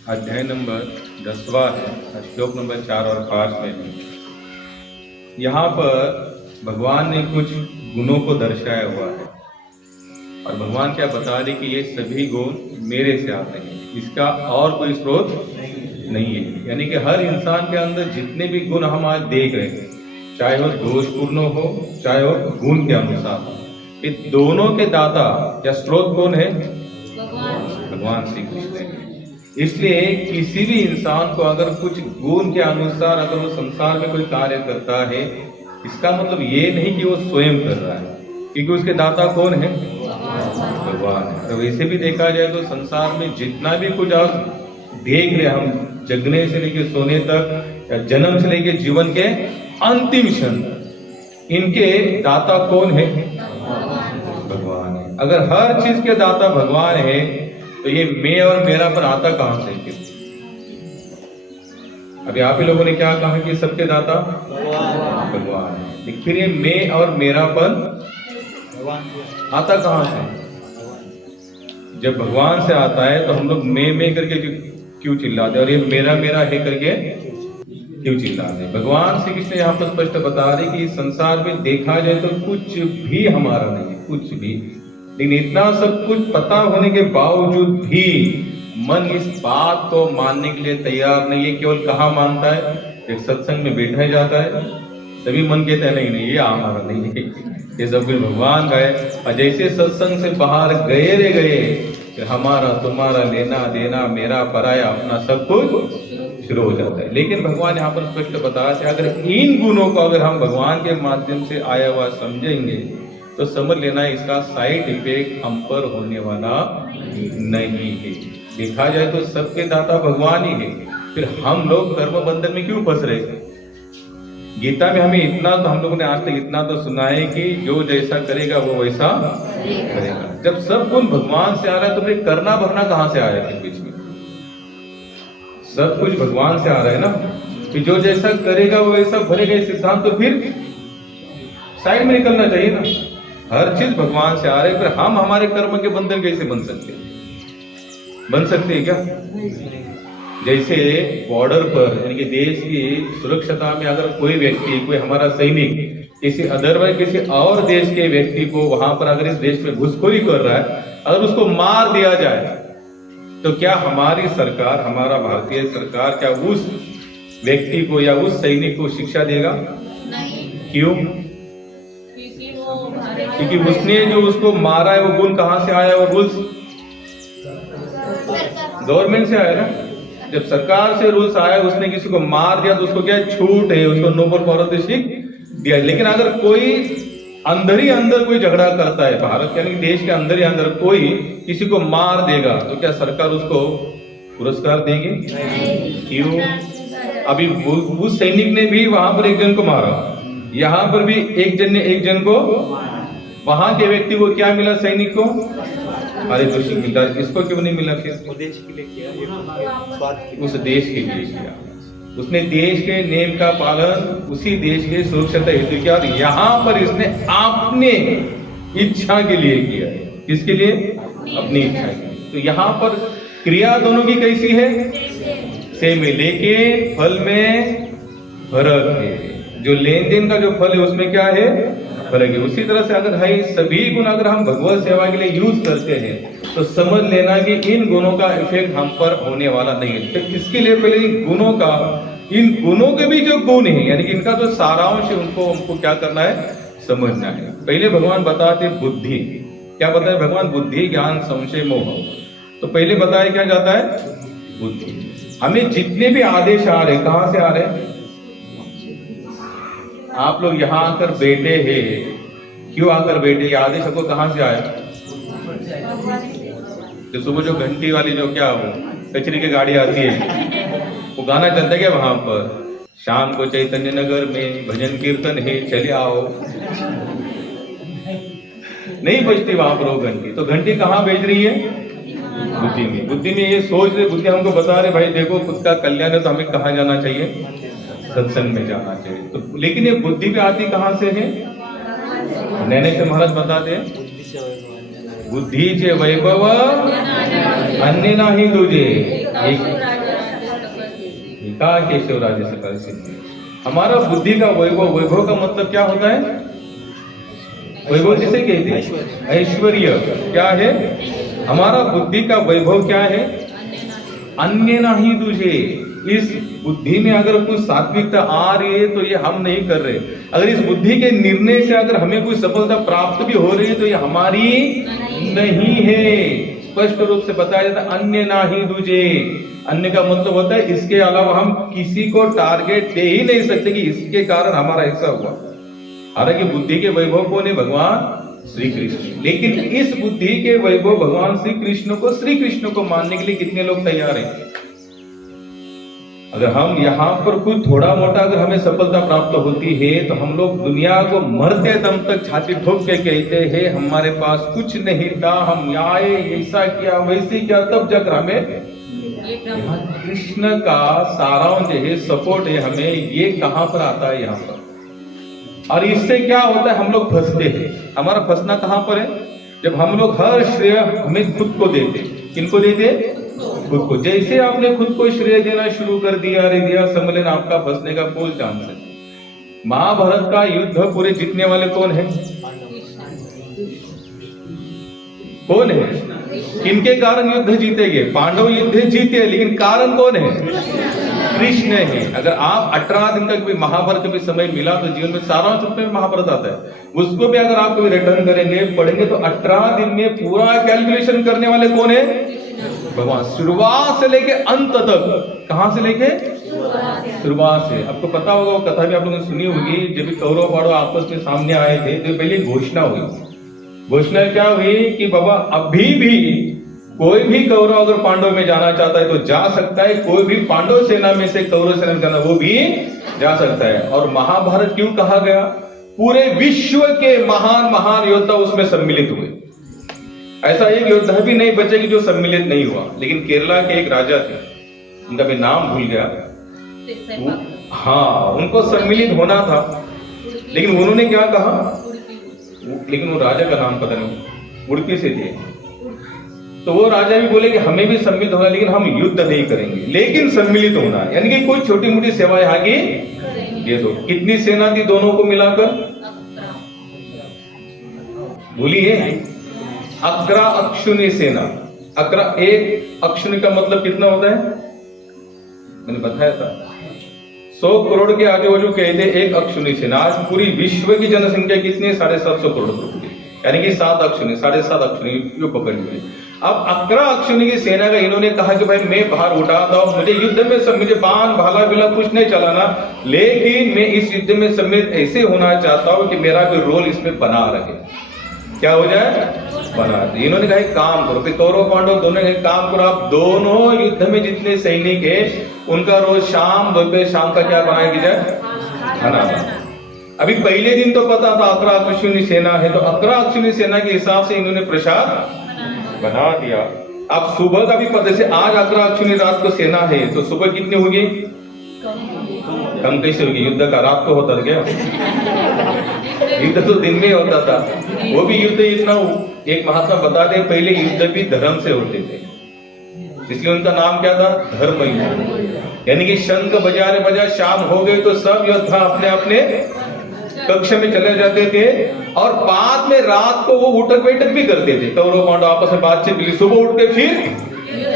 अध्याय नंबर 10वां है, श्लोक नंबर 4 और 5 में है। यहाँ पर भगवान ने कुछ गुणों को दर्शाया हुआ है और भगवान क्या बता रहे कि ये सभी गुण मेरे से आते हैं, इसका और कोई स्रोत नहीं है। यानी कि हर इंसान के अंदर जितने भी गुण हम आज देख रहे हैं, चाहे वो दोषपूर्ण हो चाहे वो गुण के अनुसार हो, ये दोनों के दाता या स्रोत कौन है? भगवान श्री कृष्ण है। इसलिए किसी भी इंसान को अगर कुछ गुण के अनुसार अगर वो संसार में कोई कार्य करता है, इसका मतलब ये नहीं कि वो स्वयं कर रहा है, क्योंकि उसके दाता कौन है? भगवान है। तो वैसे भी देखा जाए तो संसार में जितना भी कुछ आज देख रहे हम, जगने से लेकर सोने तक या जन्म से लेकर जीवन के अंतिम क्षण, इनके दाता कौन है? भगवान है। अगर हर चीज के दाता भगवान है तो ये मैं और मेरा पर आता कहां से? अभी आप ही लोगों ने क्या कहा कि सबके दाता भगवान है, फिर ये मैं और मेरा पर आता कहां से? जब भगवान से आता है तो हम लोग मैं करके क्यों चिल्लाते और ये मेरा मेरा है करके क्यों चिल्लाते? भगवान श्री कृष्ण यहाँ पर स्पष्ट बता रहे कि संसार में देखा जाए तो कुछ भी हमारा नहीं है, कुछ भी। लेकिन इतना सब कुछ पता होने के बावजूद भी मन इस बात को मानने के लिए तैयार नहीं है। केवल कहाँ मानता है? एक सत्संग में बैठा ही जाता है, तभी मन कहता है नहीं ये हमारा नहीं है, ये सब कुछ भगवान का है। और जैसे सत्संग से बाहर गए रे गए, हमारा तुम्हारा लेना देना, मेरा पराया अपना सब कुछ शुरू हो जाता है। लेकिन भगवान यहाँ पर स्पष्ट बताते हैं, अगर इन गुणों को अगर हम भगवान के माध्यम से आया हुआ समझेंगे तो समझ लेना इसका साइड इफेक्ट हम पर होने वाला नहीं है। देखा जाए तो सबके दाता भगवान ही है, फिर हम लोग कर्म बंधन में क्यों फंस रहे? गीता में हमें इतना तो हम लोगों ने आज तक इतना तो सुना है कि जो जैसा करेगा वो वैसा करेगा। जब सब गुण भगवान से आ रहा है तो फिर करना भरना कहां से आ रहा है? बीच में सब कुछ भगवान से आ रहा है ना, कि जो जैसा करेगा वो वैसा भरेगा। सिद्धांत तो फिर साइड में निकलना चाहिए ना। हर चीज भगवान से आ रही है, फिर हम हमारे कर्म के बंधन कैसे बन सकते हैं? बन सकते हैं क्या? जैसे बॉर्डर पर यानी कि देश की सुरक्षता में अगर कोई व्यक्ति, कोई हमारा सैनिक किसी अदरवाइज किसी और देश के व्यक्ति को वहां पर अगर इस देश में घुसखोरी कर रहा है, अगर उसको मार दिया जाए तो क्या हमारी सरकार, हमारा भारतीय सरकार क्या उस व्यक्ति को या उस सैनिक को शिक्षा देगा? नहीं। क्यों? क्योंकि उसने जो उसको मारा है वो गुण कहां से आया? वो रूल्स गवर्नमेंट से आया ना। जब सरकार से रूल्स आया, उसने किसी को मार दिया तो उसको क्या छूट है, उसको नोबल पारितोषिक दिया। लेकिन अगर कोई अंदर ही अंदर कोई झगड़ा करता है, भारत यानी देश के अंदर ही अंदर कोई किसी को मार देगा तो क्या सरकार उसको पुरस्कार देगी? क्यों? अभी उस सैनिक ने भी वहां पर एक जन को मारा, यहाँ पर भी एक जन ने एक जन को, वहां के व्यक्ति को क्या मिला? सैनिक को पारितोषिक मिला। इसको क्यों नहीं मिला? फिर देश के लिए किया, उस देश के लिए किया, उसने देश के नियम का पालन उसी देश के सुरक्षा हेतु किया। और यहाँ पर इसने अपने इच्छा के लिए किया। किसके लिए? अपनी इच्छा के लिए। तो यहाँ पर क्रिया दोनों की कैसी है? सेम है, लेकिन फल में फर्क है। जो लेन देन का जो फल है उसमें क्या है? फर्क है। उसी तरह से अगर है सभी गुण अगर हम भगवत सेवा के लिए यूज करते हैं तो समझ लेना कि इन गुणों का इफेक्ट हम पर होने वाला नहीं है। तो इसके लिए पहले इन गुणों का, इन गुणों के भी जो गुण है यानी कि इनका जो सारांश है उनको हमको क्या करना है? समझना है। पहले भगवान बताते बुद्धि। क्या बताए भगवान? बुद्धि, ज्ञान, संशय, मोह। तो पहले बताया क्या जाता है? बुद्धि। हमें जितने भी आदेश आ रहे कहां से आ रहे? आप लोग यहाँ आकर बैठे हैं, क्यों आकर बैठे? ये आदेश आपको कहां से आया? जो सुबह जो घंटी वाली जो क्या वो कचरे की गाड़ी आती है, वो गाना चलता है क्या वहां पर? शाम को चैतन्य नगर में भजन कीर्तन है, चले आओ। नहीं बजती वहां पर वो घंटी। तो घंटी कहाँ भेज रही है? बुद्धि में। बुद्धि में ये सोच रहे, बुद्धि हमको बता रहे भाई देखो खुद का कल्याण है तो हमें कहाँ जाना चाहिए? सत्संग में जाना चाहिए। तो लेकिन ये बुद्धि भी आती कहां से है? नैने से महाराज बताते हैं, बुद्धीचे वैभव अन्य नाही तुझे, का केशव राजे सकल सिद्धि। हमारा बुद्धि का वैभव, वैभव का मतलब क्या होता है? वैभव जिसे कहते हैं ऐश्वर्य। क्या है हमारा बुद्धि का वैभव? क्या है? अन्य नहीं तुझे। इस बुद्धि में अगर कुछ सात्विकता आ रही है तो ये हम नहीं कर रहे। अगर इस बुद्धि के निर्णय से अगर हमें कोई सफलता प्राप्त भी हो रही है तो ये हमारी नहीं है। स्पष्ट रूप से बताया जाता है अन्य नहीं तुझे। अन्य का मतलब होता है इसके अलावा हम किसी को टारगेट दे ही नहीं सकते कि इसके कारण हमारा ऐसा हुआ। हालांकि बुद्धि के वैभव कौन है? भगवान श्री कृष्ण। लेकिन इस बुद्धि के वैभव भगवान श्री कृष्ण को मानने के लिए कितने लोग तैयार हैं? अगर हम यहाँ पर कुछ थोड़ा मोटा अगर हमें सफलता प्राप्त होती है तो हम लोग दुनिया को मरते दम तक छाती ठोक के कहते हैं हमारे पास कुछ नहीं था, हम आए ऐसा किया वैसे किया, तब जाकर हमें कृष्ण का सारांश है, सपोर्ट है, हमें ये कहां पर आता है? यहाँ पर। और इससे क्या होता है? हम लोग फंसते हैं। हमारा फंसना कहां पर है? जब हम लोग हर श्रेय हमें खुद को देते। किनको देते? खुद को। जैसे आपने खुद को श्रेय देना शुरू कर दिया, अरे दिया, समझ लेना आपका फंसने का कोई चांस है। महाभारत का युद्ध पूरे जीतने वाले कौन है? कौन है? किनके कारण युद्ध जीतेंगे? पांडव युद्ध जीते, लेकिन कारण कौन है? कृष्ण है। अगर आप 18 दिन तक भी महाभारत में समय मिला तो जीवन में सारा रूप में महाभारत आता है, उसको भी अगर आप कभी रिटर्न करेंगे, पढ़ेंगे तो 18 दिन में पूरा कैलकुलेशन करने वाले कौन है? भगवान। शुरुआत से लेके अंत तक। कहां से लेके? शुरुआत से। आपको पता होगा, वो कथा भी आप लोगों ने सुनी होगी, जब कौरव पांडव आपस में सामने आए थे तो पहले घोषणा हुई। घोषणा क्या हुई कि बाबा अभी भी कोई भी कौरव अगर पांडव में जाना चाहता है तो जा सकता है, कोई भी पांडव सेना में से कौरव सेना में जाना वो भी जा सकता है। और महाभारत क्यों कहा गया? पूरे विश्व के महान महान योद्धा उसमें सम्मिलित हुए। ऐसा एक योद्धा भी नहीं बचे कि जो सम्मिलित नहीं हुआ। लेकिन केरला के एक राजा थे, उनका मैं नाम भूल गया। हाँ, उनको सम्मिलित होना था, लेकिन उन्होंने क्या कहा? लेकिन वो राजा का नाम पता नहीं, उड़पी से थे। तो वो राजा भी बोले कि हमें भी सम्मिलित होना, लेकिन हम युद्ध नहीं करेंगे, लेकिन सम्मिलित होना है। यानी कि कोई छोटी मोटी सेवाएं आगे ये दो। कितनी सेना थी दोनों को मिलाकर? भूलिए, 11 अक्षुणी सेना। 11 एक अक्षुणी का मतलब कितना होता है? मैंने बताया था 100 करोड़ के आजू बाजू कहते एक अक्षुणी सेना। आज पूरी विश्व की जनसंख्या कितनी? 750 करोड़ रुपए, यानी कि 7 अक्षुणी, 7.5 अक्षुणी यो पकड़ लिए। अब 11 अक्षुणी की सेना का इन्होंने कहा कि भाई मैं बाहर उठाता हूं, मुझे युद्ध में सब, मुझे बाण भाला बिला कुछ नहीं चलाना, लेकिन मैं इस युद्ध में सम्मिलित ऐसे होना चाहता हूं कि मेरा कोई रोल इसमें बना रहे। क्या हो जाए? बना। इन्होंने कहा काम करो, फिर कौरव पांडव दोनों ने काम करो, आप दोनों युद्ध में जितने सैनिक है उनका रोज शाम दोपहर शाम का क्या बनाया कि जाए? खाना। अभी पहले दिन तो पता था 11 अक्षुणी सेना है, तो 11 अक्षुणी सेना के हिसाब से इन्होंने प्रसाद बना दिया। अब सुबह का भी पता, जैसे आज 11 अक्षुणी रात को सेना है तो सुबह कितनी होगी? कम कैसे होगी? युद्ध का रात को होता था क्या? युद्ध तो दिन में होता था। वो भी युद्ध इतना, एक महात्मा बता दे, पहले युद्ध भी धर्म से होते थे, इसलिए उनका नाम क्या था? धर्म युद्ध। यानी कि शंख बजा रे बजा, शाम हो गई तो सब योद्धा अपने अपने कक्ष में चले जाते थे, और बाद में रात को वो उठक बैठक भी करते थे। कौरव पांडव आपस में बातचीत भी, सुबह उठ के फिर,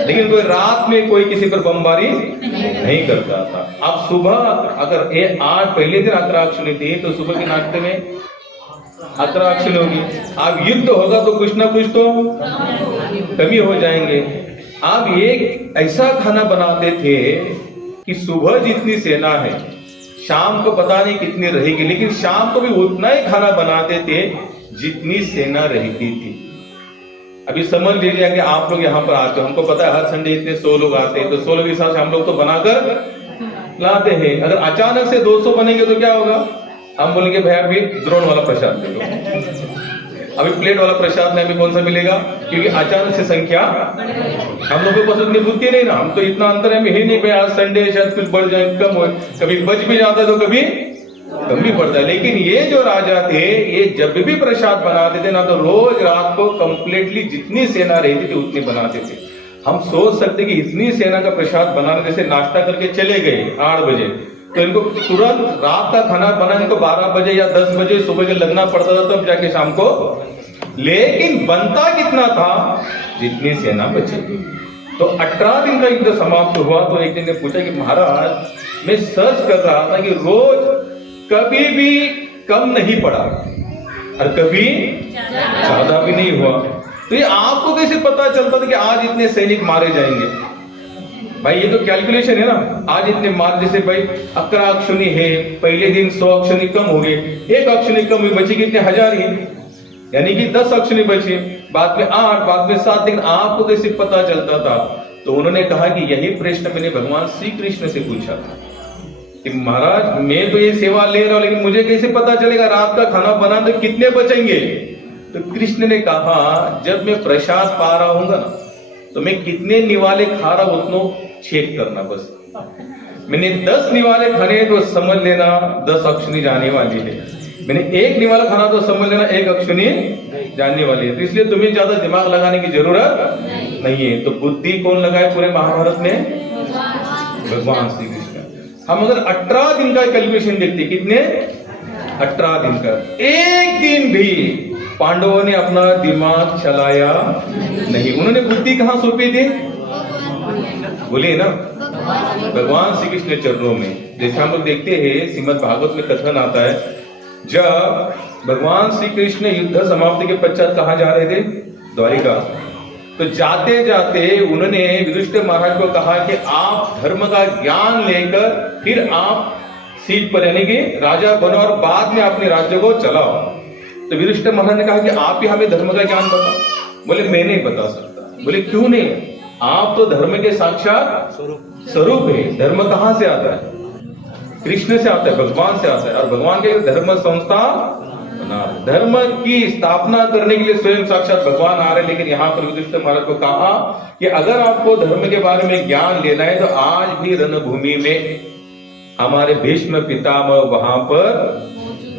लेकिन कोई रात में कोई किसी पर बमबारी नहीं करता था। अब सुबह अगर आज पहले दिन 11 अक्षुणी थी तो सुबह के नाश्ते में 11 अक्षुणी होगी। अब युद्ध होगा तो कुछ ना कुछ तो कमी हो जाएंगे। अब एक ऐसा खाना बनाते थे कि सुबह जितनी सेना है शाम को पता नहीं कितनी रहेगी, लेकिन शाम को भी उतना ही खाना बनाते थे जितनी सेना रहती थी। अभी समझ लीजिए कि आप लोग यहाँ पर आते हो, हमको पता है हर संडे इतने 100 लोग आते हैं, तो 100 लोग के हिसाब से हम लोग तो बनाकर लाते हैं। अगर अचानक से 200 बनेंगे तो क्या होगा? हम बोलेंगे भैया अभी द्रोण वाला प्रसाद दे दो, अभी प्लेट वाला प्रसाद में हमें कौन सा मिलेगा? क्योंकि अचानक से संख्या हम लोगों को पसंद नहीं, बुद्धि नहीं ना, हम तो इतना अंतर है ही नहीं भाई, आज संडे शायद कुछ बढ़ जाए कम हो, कभी बच भी जाता है तो कभी कम भी पड़ता है। लेकिन ये जो राजा थे, ये जब भी प्रसाद बनाते थे ना तो रोज रात को कंप्लीटली जितनी सेना रहती थी उतनी बनाते थे। हम सोच सकते कि इतनी सेना का प्रसाद बनाने, जैसे नाश्ता करके चले गए 8 बजे, तो इनको तुरंत रात का खाना बनाने को 12 बजे या 10 बजे सुबह के लगना पड़ता था, तब जाके शाम को। लेकिन बनता कितना था, जितनी सेना बचेगी। तो 18 दिन का युद्ध समाप्त हुआ तो एक दिन ने पूछा कि महाराज मैं सर्च कर रहा था कि रोज कभी भी कम नहीं पड़ा और कभी ज्यादा भी नहीं हुआ, तो ये आपको कैसे पता चलता था कि आज इतने सैनिक मारे जाएंगे? भाई ये तो कैलकुलेशन है ना, आज इतने मार, जैसे भाई 11 अक्षुणी है, पहले दिन 100 अक्षुणी कम हो गए, 1 अक्षुणी कम हुई, बची कितने 1000 ही, यानी कि 10 अक्षुणी बचे, बाद में 8, बाद में 7, लेकिन आपको कैसे पता चलता था? तो उन्होंने कहा कि यही प्रश्न मैंने भगवान श्री कृष्ण से पूछा था कि महाराज मैं तो ये सेवा ले रहा हूं, लेकिन मुझे कैसे पता चलेगा रात का खाना बना तो कितने बचेंगे? तो कृष्ण ने कहा जब मैं प्रसाद पा रहा हूंगा ना, तो मैं कितने निवाले खा रहा हूं उतना चेक करना, बस मैंने 10 निवाले खाने तो समझ लेना 10 अक्षुणी जाने वाली है, मैंने 1 निवाला खाना तो समझ लेना 1 अक्षुणी जानने वाली है। तो इसलिए तुम्हें ज्यादा दिमाग लगाने की जरूरत नहीं है। तो बुद्धि कौन लगाए पूरे महाभारत में? भगवान श्री कृष्ण। हम अगर 18 दिन का कैलकुलेशन देखते, कितने 18 दिन का, एक दिन भी पांडवों ने अपना दिमाग चलाया नहीं। उन्होंने बुद्धि कहां सौंपी थी? बोलिए ना, भगवान श्री कृष्ण चरणों में। जैसे हम लोग देखते हैं श्रीमद् भागवत में कथन आता है, जब भगवान श्री कृष्ण युद्ध समाप्ति के पश्चात कहां जा रहे थे? द्वारिका। तो जाते जाते उन्होंने युधिष्ठिर महाराज को कहा कि आप धर्म का ज्ञान लेकर फिर आप सीट पर, यानी कि राजा बनो और बाद में अपने राज्य को चलाओ। तो युधिष्ठिर महाराज ने कहा कि आप ही हमें धर्म का ज्ञान बताओ। बोले मैं नहीं बता सकता। बोले क्यों नहीं? आप तो धर्म के साक्षात स्वरूप है। धर्म कहां से आता है? कृष्ण से आता है, भगवान से आता है। और भगवान के धर्म संस्था बना, धर्म की स्थापना करने के लिए स्वयं साक्षात भगवान आ रहे हैं। लेकिन यहाँ पर युधिष्ठिर महाराज को कहा कि अगर आपको धर्म के बारे में ज्ञान लेना है तो आज भी रणभूमि में हमारे भीष्म पितामह वहां पर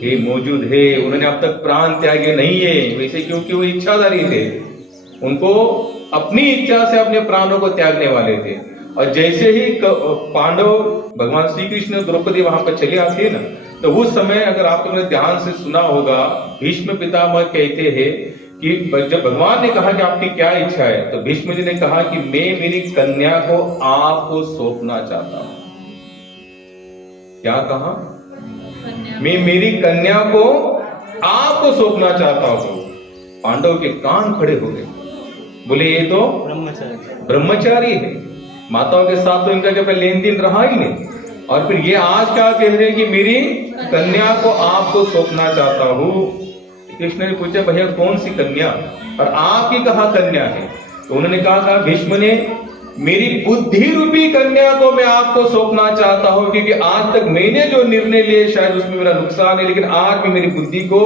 ये मौजूद है। उन्होंने अब तक प्राण त्यागे नहीं है। वैसे क्योंकि वो इच्छाधारी थे, उनको अपनी इच्छा से अपने प्राणों को त्यागने वाले थे। और जैसे ही पांडव भगवान श्री कृष्ण द्रौपदी वहां पर चले आते हैं ना, तो उस समय अगर आप लोगों ने ध्यान से सुना होगा, भीष्म पितामह कहते हैं कि जब भगवान ने कहा कि आपकी क्या इच्छा है, तो भीष्म जी ने कहा कि मैं मेरी कन्या को आपको सौंपना चाहता हूं। क्या कहा? मैं मेरी कन्या को आपको सौंपना चाहता हूं। पांडव के कान खड़े हो गए, बोले ये तो ब्रह्मचारी है, माताओं के साथ तो इनका जब लेन देन रहा ही नहीं, और फिर ये आज क्या कह रहे हैं कि मेरी कन्या को आपको सौंपना चाहता हूं। कृष्ण ने पूछा भैया कौन सी कन्या, और आपकी कहा कन्या है? तो उन्होंने कहा भीष्म ने मेरी बुद्धि रूपी कन्या को मैं आपको सौंपना चाहता हूं, क्योंकि आज तक मैंने जो निर्णय लिए शायद उसमें मेरा नुकसान है, लेकिन आज मैं मेरी बुद्धि को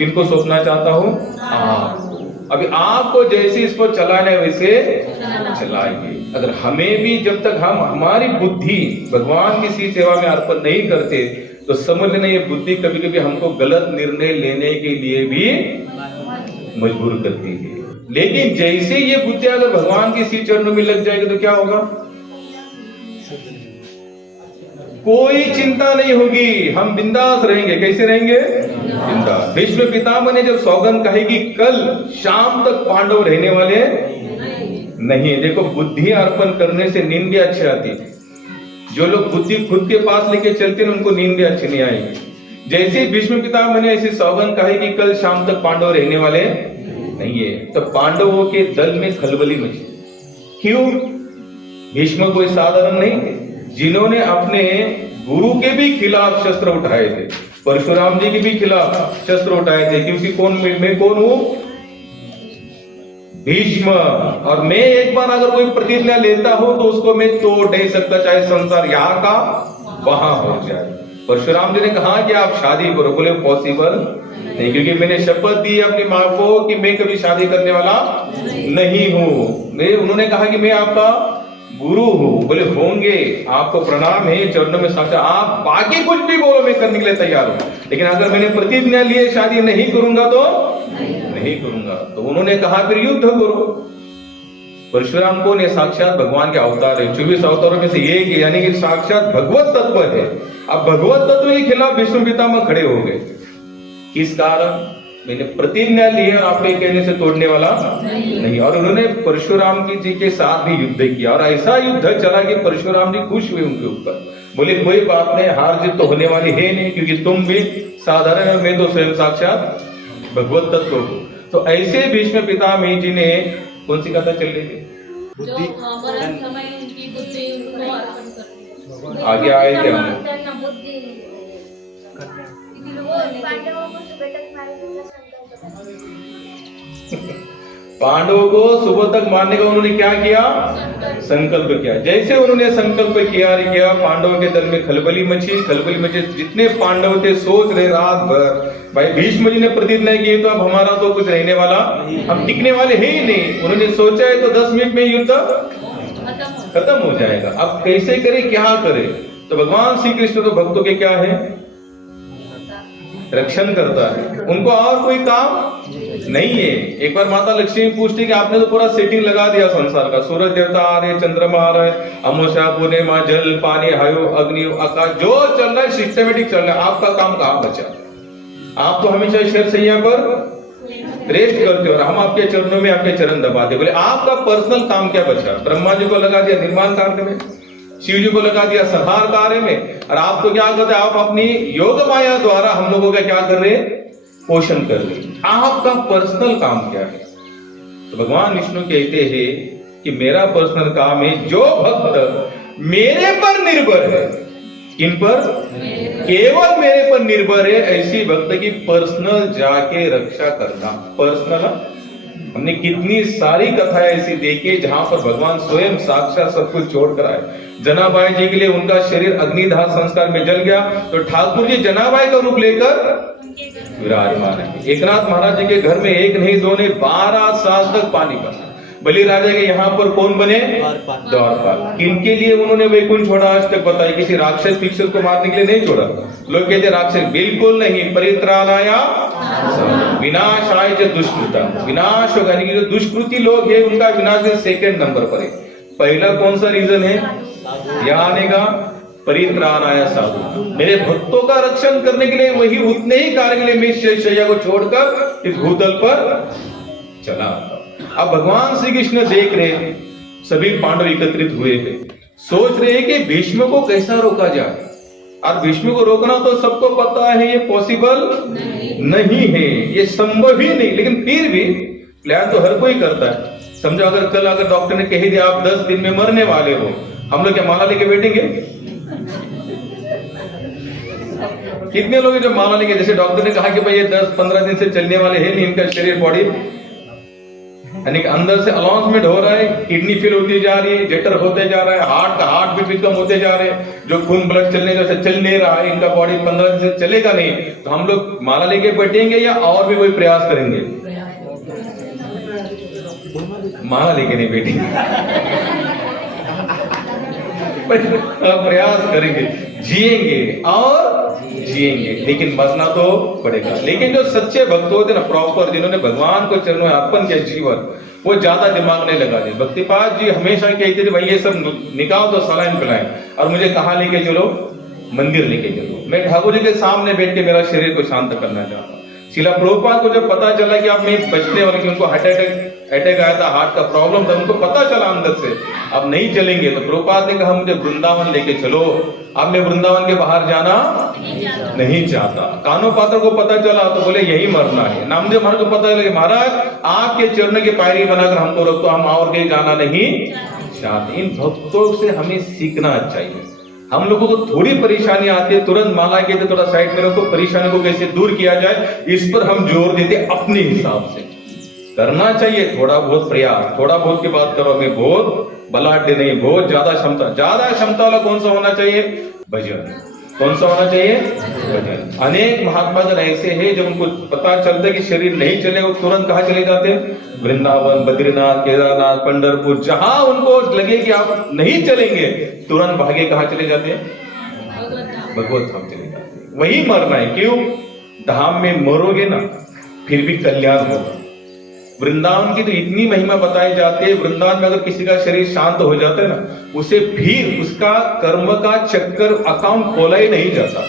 इनको सौंपना चाहता हूं आपको। अभी आपको जैसे इसको चलाना है वैसे चलाइए। अगर हमें भी जब तक हम हमारी बुद्धि भगवान की सी सेवा में अर्पण नहीं करते, तो समझ लेना ये बुद्धि कभी कभी हमको गलत निर्णय लेने के लिए भी मजबूर करती है। लेकिन जैसे ये बुद्धि अगर भगवान की सी चरणों में लग जाएगी तो क्या होगा? कोई चिंता नहीं होगी, हम बिंदास रहेंगे। कैसे रहेंगे? बिंदास। भीष्म पितामह ने जब सौगंध कही कि कल शाम तक पांडव रहने वाले नहीं। देखो बुद्धि अर्पण करने से नींद भी अच्छी आती है। जो लोग बुद्धि खुद के पास लेके चलते हैं उनको नींद भी अच्छी नहीं आएगी। जैसे भीष्म पितामह ने ऐसी सौगंध कही कि कल शाम तक पांडव रहने वाले नहीं है, तो पांडवों के दल में खलबली मची। क्यों? भीष्म कोई साधारण नहीं थे, जिन्होंने अपने गुरु के भी खिलाफ शस्त्र उठाए थे, परशुराम जी के भी खिलाफ शस्त्र उठाए थे। क्योंकि मैं कौन हूं? भीष्म। और मैं एक बार अगर कोई प्रतिज्ञा लेता हूं तो उसको मैं तोड़ नहीं सकता, चाहे संसार यहाँ का वहां हो जाए। परशुराम जी ने कहा कि आप शादी करो, बोले पॉसिबल नहीं, क्योंकि मैंने शपथ दी अपनी मां को कि मैं कभी शादी करने वाला नहीं हूं। उन्होंने कहा कि मैं आपका गुरु हूं, बोले होंगे, आपको प्रणाम है, चरणों में साक्षात, आप बाकी कुछ भी बोलो मैं करने के लिए तैयार हूं, लेकिन अगर मैंने प्रतिज्ञा लिए शादी नहीं करूंगा तो नहीं करूंगा। तो उन्होंने कहा फिर युद्ध करो। परशुराम कौन है? साक्षात भगवान के अवतार है। 24 अवतारों में से एक है, यानी कि साक्षात भगवत तत्व है। अब भगवत तत्व के खिलाफ भीष्म पितामह खड़े हो गए। किस कारण? मैंने प्रतिज्ञा ली है और आपके कहने से तोड़ने वाला नहीं। और उन्होंने परशुराम जी के साथ भी युद्ध किया और ऐसा युद्ध चला कि परशुराम जी खुश हुए उनके ऊपर। बोले कोई बात नहीं, हार जीत तो होने वाली है नहीं, क्योंकि तुम भी साधारण है, मैं तो स्वयं साक्षात भगवत तत्व हूँ। तो ऐसे भीष्म पितामह जी ने कौन सी कथा चल रही थी? बुद्धि मरण समय उनकी बुद्धि उनको अर्पण करते हैं। आगे आए थे हम। पांडवों को सुबह तक मारने का उन्होंने क्या किया? संकल्प किया। जैसे उन्होंने संकल्प किया पांडवों के दल में खलबली मची। जितने पांडव थे सोच रहे रात भर, भाई भीष्म जी ने प्रतिज्ञा की तो अब हमारा तो कुछ रहने वाला, हम टिकने वाले हैं ही नहीं। उन्होंने सोचा है तो 10 मिनट में युद्ध खत्म हो जाएगा। अब कैसे करे, क्या करे? तो भगवान श्री कृष्ण तो भक्तों के क्या है? रक्षण करता है, उनको और कोई काम नहीं है। एक बार माता लक्ष्मी पूछती कि आपने तो पूरा सेटिंग लगा दिया संसार का, सूरज देवता आ रहे, चंद्रमा आ रहा है, अमावस्या पूर्णिमा, जल पानी वायु अग्नि आकाश, जो चल रहा है सिस्टमेटिक चल रहा है। आपका काम कहाँ बचा? आप तो हमेशा शरीर सैया पर रेस्ट करते हो और हम आपके चरणों में आपके चरण दबाते। बोले आपका पर्सनल काम क्या बचा? ब्रह्मा जी को लगा दिया निर्माण कार्य में, शिव जी को लगा दिया संहार कार्य में, और आप तो क्या करते? आप अपनी योग माया द्वारा हम लोगों का क्या कर रहे? पोषण कर रहे। आपका पर्सनल काम क्या है? तो भगवान विष्णु कहते हैं कि मेरा पर्सनल काम है, जो भक्त मेरे पर निर्भर है, किन पर? केवल मेरे पर निर्भर है, ऐसी भक्त की पर्सनल जाके रक्षा करना। पर्सनल, हमने कितनी सारी कथाएं ऐसी देखी जहां पर भगवान स्वयं साक्षात सब कुछ छोड़कर आए। जनाबाई जी के लिए उनका शरीर अग्निदाह संस्कार में जल गया तो ठाकुर जी जनाबाई का रूप लेकर विराजमान है। एकनाथ महाराज जी के घर में एक नहीं दो नहीं 12 साल तक पानी बना। बलि राजा के यहाँ पर कौन बने? द्वारपाल। किनके लिए उन्होंने वैकुंठ छोड़ा आज तक बताइए? किसी राक्षस फिक्सर को मारने के लिए नहीं छोड़ा। लोग कहते राक्षस, बिल्कुल नहीं। परित्राणाय विनाशाय च दुष्कृता, विनाश होगा, यानी कि जो दुष्कृति लोग हैं उनका विनाश सेकंड नंबर पर है। पहला कौन सा रीजन है यहाँ आने का? परित्राणाय साधु, मेरे भक्तों का रक्षण करने के लिए, वही उतने ही कार्य के लिए मैं शैया को छोड़कर इस भूतल पर चला। अब भगवान श्री कृष्ण देख रहे, सभी पांडव एकत्रित हुए थे, सोच रहे कि भीष्म को कैसा रोका जाए। और भीष्म को रोकना तो सबको पता है ये पॉसिबल नहीं है, ये संभव ही नहीं, लेकिन फिर भी प्लान तो हर कोई करता है। समझो अगर कल अगर डॉक्टर ने कह दिया आप 10 दिन में मरने वाले हो, हम लोग क्या माला लेके बैठेंगे? कितने लोग जो माला लेके, जैसे डॉक्टर ने कहा कि भाई ये 10-15 दिन से चलने वाले हैं नहीं, इनका शरीर बॉडी, यानी कि अंदर से अनाउंसमेंट हो रहा है, किडनी फेल होती जा रही है, जटर होते जा रहा है, हार्ट का हार्ट बीट कम होते जा रहे हैं, जो खून ब्लड चलने का चल नहीं रहा है, इनका बॉडी 15 दिन से चलेगा नहीं, तो हम लोग माला लेके बैठेंगे या और भी कोई प्रयास करेंगे? माला लेके नहीं बैठेंगे, प्रयास करेंगे, जिएंगे और जिएंगे, लेकिन मरना तो पड़ेगा। लेकिन जो सच्चे भक्त होते ना, प्रॉपर, जिन्होंने भगवान को चरणों में अर्पण किया जीवन, वो ज्यादा दिमाग नहीं लगा दे। भक्तिपाद जी हमेशा कहते थे भाई ये सब निकाल दो, सलाइन पिलाएं, और मुझे कहाँ लेके चलो? मंदिर लेके चलो। मैं ठाकुर जी के सामने बैठ के मेरा शरीर को शांत करना चाहता हूँ। शिला प्रभुपाद को जब पता चला कि आप में बचने वाले, कि उनको अटैक आया था, हार्ट का प्रॉब्लम था, उनको पता चला अंदर से अब नहीं चलेंगे, तो प्रभुपाद ने कहा मुझे वृंदावन लेके चलो। अब मैं वृंदावन के बाहर जाना नहीं चाहता। कान्हो पात्र को पता चला तो बोले यही मरना है। नामदेव महाराज को पता चला महाराज आपके चरण की पायरी बनाकर हमको रखो, हम और कहीं जाना नहीं चाहते। इन भक्तों से हमें सीखना चाहिए। हम लोगों को थोड़ी परेशानी आती है, तुरंत माला के थे थोड़ा साइड में रखो, परेशानी को कैसे दूर किया जाए इस पर हम जोर देते अपने हिसाब से। करना चाहिए थोड़ा बहुत प्रयास, थोड़ा बहुत की बात करो, मैं बहुत बलाढ्य नहीं, बहुत ज्यादा क्षमता वाला कौन सा होना चाहिए? भजन। कौन सा होना चाहिए? भजन। अनेक महात्मा जन ऐसे हैं जब उनको पता चलता है कि शरीर नहीं चलेगा, तुरंत कहाँ चले जाते हैं? वृंदावन, बद्रीनाथ, केदारनाथ, पंढरपुर, जहां उनको लगे कि आप नहीं चलेंगे तुरंत भागे कहाँ चले जाते हैं? भगवत धाम चले जाते हैं। वही मरना है। क्यों? धाम में मरोगे ना फिर भी कल्याण होगा, वृंदावन की तो इतनी महिमा बताई जाती है, वृंदावन में अगर किसी का शरीर शांत हो जाता है ना, उसे फिर उसका कर्म का चक्कर अकाउंट खोला ही नहीं जाता।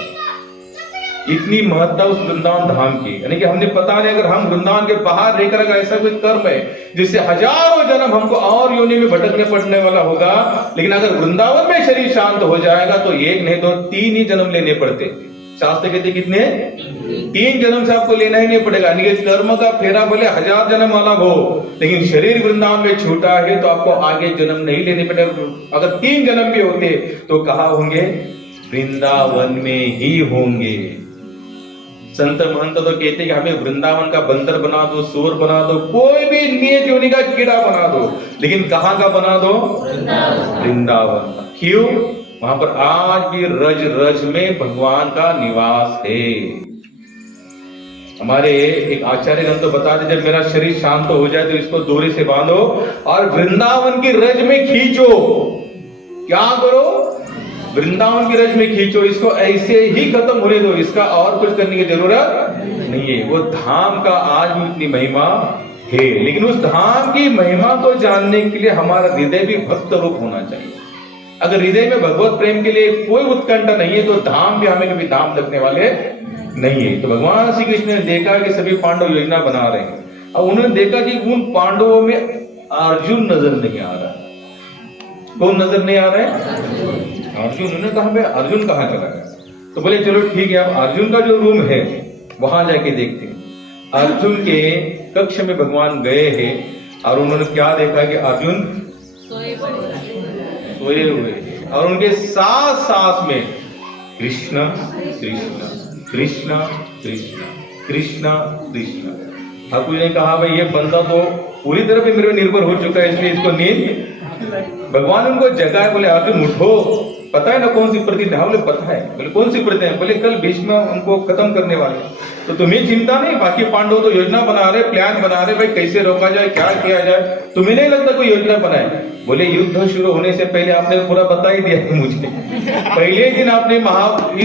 इतनी महत्ता उस वृंदावन धाम की, यानी कि हमने पता नहीं, अगर हम वृंदावन के बाहर रहकर अगर ऐसा कोई कर्म है जिससे हजारों जन्म हमको और योनि में भटकने पड़ने वाला होगा, लेकिन अगर वृंदावन में शरीर शांत हो जाएगा तो एक नहीं तो 3 ही जन्म लेने पड़ते। शास्त्र कहते कितने? 3 जन्म से आपको लेना ही नहीं पड़ेगा। यानी कर्म का फेरा भले 1000 जन्म वाला हो, लेकिन शरीर वृंदावन में छूटा है तो आपको आगे जन्म नहीं लेने पड़ेगा। अगर 3 जन्म भी होते तो कहाँ होंगे? वृंदावन में ही होंगे। संत महंत तो कहते हैं कि हमें वृंदावन का बंदर बना दो, सूर बना दो, कोई भी नीच योनि का कीड़ा बना दो, लेकिन कहाँ का बना दो? वृंदावन। क्यों? वहां पर आज भी रज रज में भगवान का निवास है। हमारे एक आचार्य गण तो बताते, जब मेरा शरीर शांत हो जाए तो इसको डोरी से बांधो और वृंदावन की रज में खींचो। क्या करो? वृंदावन की रज में खींचो, इसको ऐसे ही खत्म होने दो, इसका और कुछ करने की जरूरत नहीं है। वो धाम का आज भी इतनी महिमा है, लेकिन उस धाम की महिमा को जानने के लिए हमारा हृदय भी भक्त रूप होना चाहिए। अगर हृदय में भगवत प्रेम के लिए कोई उत्कंठा नहीं है तो धाम भी हमें कभी धाम लगने वाले नहीं है। तो भगवान श्री कृष्ण ने देखा कि सभी पांडव योजना बना रहे हैं, और उन्होंने देखा कि उन पांडवों में अर्जुन नजर नहीं आ रहा। कौन नजर नहीं आ रहा है? अर्जुन। उन्होंने कहा भाई अर्जुन कहाँ चला गया? तो बोले चलो ठीक है, अब अर्जुन का जो रूम है वहां जाके देखते हैं। अर्जुन के कक्ष में भगवान गए हैं और उन्होंने क्या देखा कि अर्जुन सोए हुए हैं, और उनके साथ साथ में कृष्ण कृष्ण कृष्ण कृष्ण कृष्ण कृष्ण। ठाकुर ने कहा भाई ये बंदा तो पूरी तरह पे मेरे निर्भर हो चुका है, इसलिए इसको नींद। भगवान उनको जगाए, बोले अर्जुन उठो, पता है ना कौन सी प्रतिज्ञा? बोले पता है। बोले कौन सी प्रतिज्ञा? बोले कल भीष्म उनको खत्म करने वाले, तो तुम्हें चिंता नहीं, बाकी पांडव तो योजना बना रहे, प्लान बना रहे, भाई कैसे रोका जाए, क्या किया जाए, तुम्हें नहीं लगता कोई योजना बनाए? बोले युद्ध शुरू होने से पहले आपने पूरा बता ही दिया है मुझे। पहले दिन आपने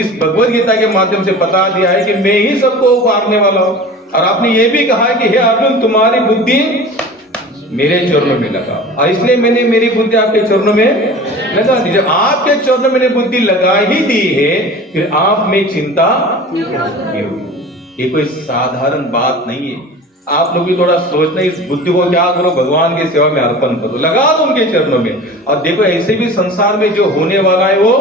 इस भगवत गीता के माध्यम से बता दिया है कि मैं ही सबको मारने वाला हूं, और आपने ये भी कहा है कि हे अर्जुन तुम्हारी बुद्धि मेरे चरणों में लगा, और इसलिए मैंने मेरी बुद्धि आपके चरणों में लगा दी। जब आपके चरणों में मैंने बुद्धि लगा ही दी है, फिर आप में चिंता क्यों? ये कोई साधारण बात नहीं है। आप लोग भी थोड़ा सोचना, इस बुद्धि को क्या करो, भगवान की सेवा में अर्पण करो, लगा दो उनके चरणों में। और देखो ऐसे भी संसार में जो होने वाला है वो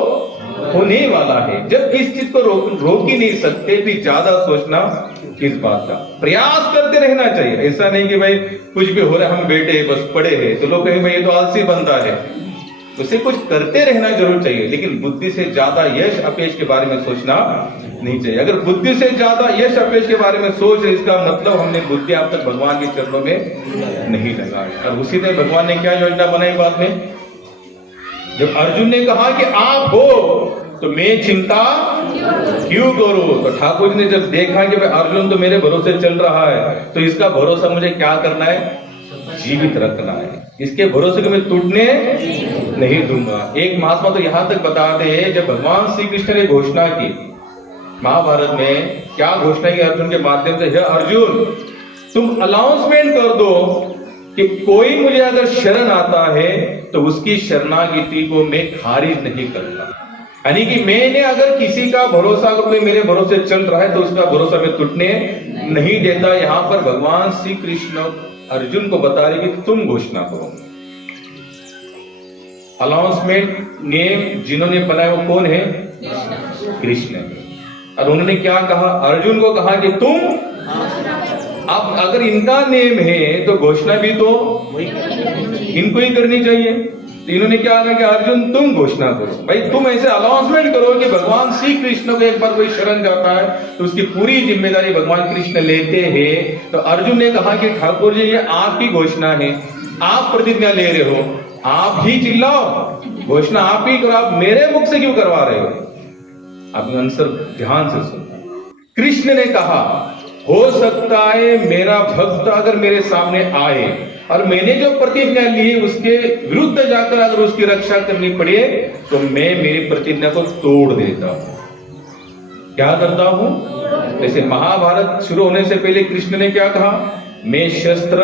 होने वाला है। जब इस चीज को रोक ही नहीं सकते, फिर ज्यादा सोचना किस बात का? प्रयास करते रहना चाहिए। ऐसा नहीं कि भाई कुछ भी हो रहा है हम बैठे बस पड़े हैं, तो लोग कहेंगे भाई ये तो आलसी बंदा है। उसे कुछ करते रहना जरूर चाहिए, लेकिन बुद्धि से ज्यादा यश अपयश के बारे में सोचना नहीं चाहिए। अगर बुद्धि से ज्यादा यश अपयश के बारे में सोच रहे, इसका मतलब हमने बुद्धि अब तक भगवान के चरणों में नहीं लगाई। और उसी तरह भगवान ने क्या योजना बनाई बाद में? जब अर्जुन ने कहा कि आप हो तो मैं चिंता क्यों करूं, तो ठाकुर जी ने जब देखा कि भाई अर्जुन तो मेरे भरोसे चल रहा है, तो इसका भरोसा मुझे क्या करना है? जीवित रखना है। इसके भरोसे को मैं टूटने नहीं दूंगा। एक महात्मा तो यहां तक बताते हैं, जब भगवान श्री कृष्ण ने घोषणा की महाभारत में, क्या घोषणा की अर्जुन के माध्यम से? हे अर्जुन तुम अनाउंसमेंट कर दो कि कोई मुझे अगर शरण आता है तो उसकी शरणागति को मैं खारिज नहीं करता। यानी कि मैंने अगर किसी का भरोसा, अगर कोई मेरे भरोसे चल रहा है तो उसका भरोसा मैं टूटने नहीं देता। यहां पर भगवान श्री कृष्ण अर्जुन को बता रहे कि तुम घोषणा करो। अनाउंसमेंट नेम जिन्होंने बनाया वो कौन है? कृष्ण। और उन्होंने क्या कहा? अर्जुन को कहा कि तुम, अब अगर इनका नेम है तो घोषणा भी तो इनको ही करनी चाहिए। तो इन्होंने क्या कहा कि अर्जुन तुम घोषणा करो। भाई तुम ऐसे अनाउंसमेंट करो कि भगवान श्री कृष्ण को एक बार कोई शरण जाता है तो उसकी पूरी जिम्मेदारी भगवान कृष्ण लेते हैं। तो अर्जुन ने कहा कि ठाकुर जी ये आपकी घोषणा है, आप प्रतिज्ञा ले रहे हो, आप ही चिल्लाओ, घोषणा आप ही करो, आप मेरे मुख से क्यों करवा रहे हो? आप आंसर ध्यान से सुनना। कृष्ण ने कहा हो सकता है मेरा भक्त अगर मेरे सामने आए और मैंने जो प्रतिज्ञा ली उसके विरुद्ध जाकर अगर उसकी रक्षा करनी पड़े तो मैं मेरी प्रतिज्ञा को तोड़ देता हूं। क्या करता हूं? जैसे महाभारत शुरू होने से पहले कृष्ण ने क्या कहा? मैं शस्त्र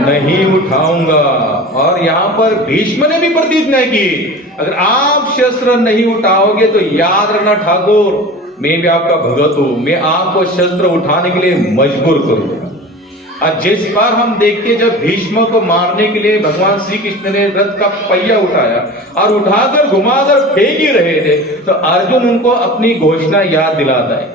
नहीं उठाऊंगा। और यहाँ पर भीष्म ने भी प्रतिज्ञा की, अगर आप शस्त्र नहीं उठाओगे तो याद रखना ठाकुर, मैं भी आपका भगत हूं, मैं आपको शस्त्र उठाने के लिए मजबूर करूंगा। और जिस बार हम देखते जब भीष्म को मारने के लिए भगवान श्री कृष्ण ने रथ का पहिया उठाया और उठाकर घुमाकर फेंक ही रहे थे, तो अर्जुन उनको अपनी घोषणा याद दिलाता है,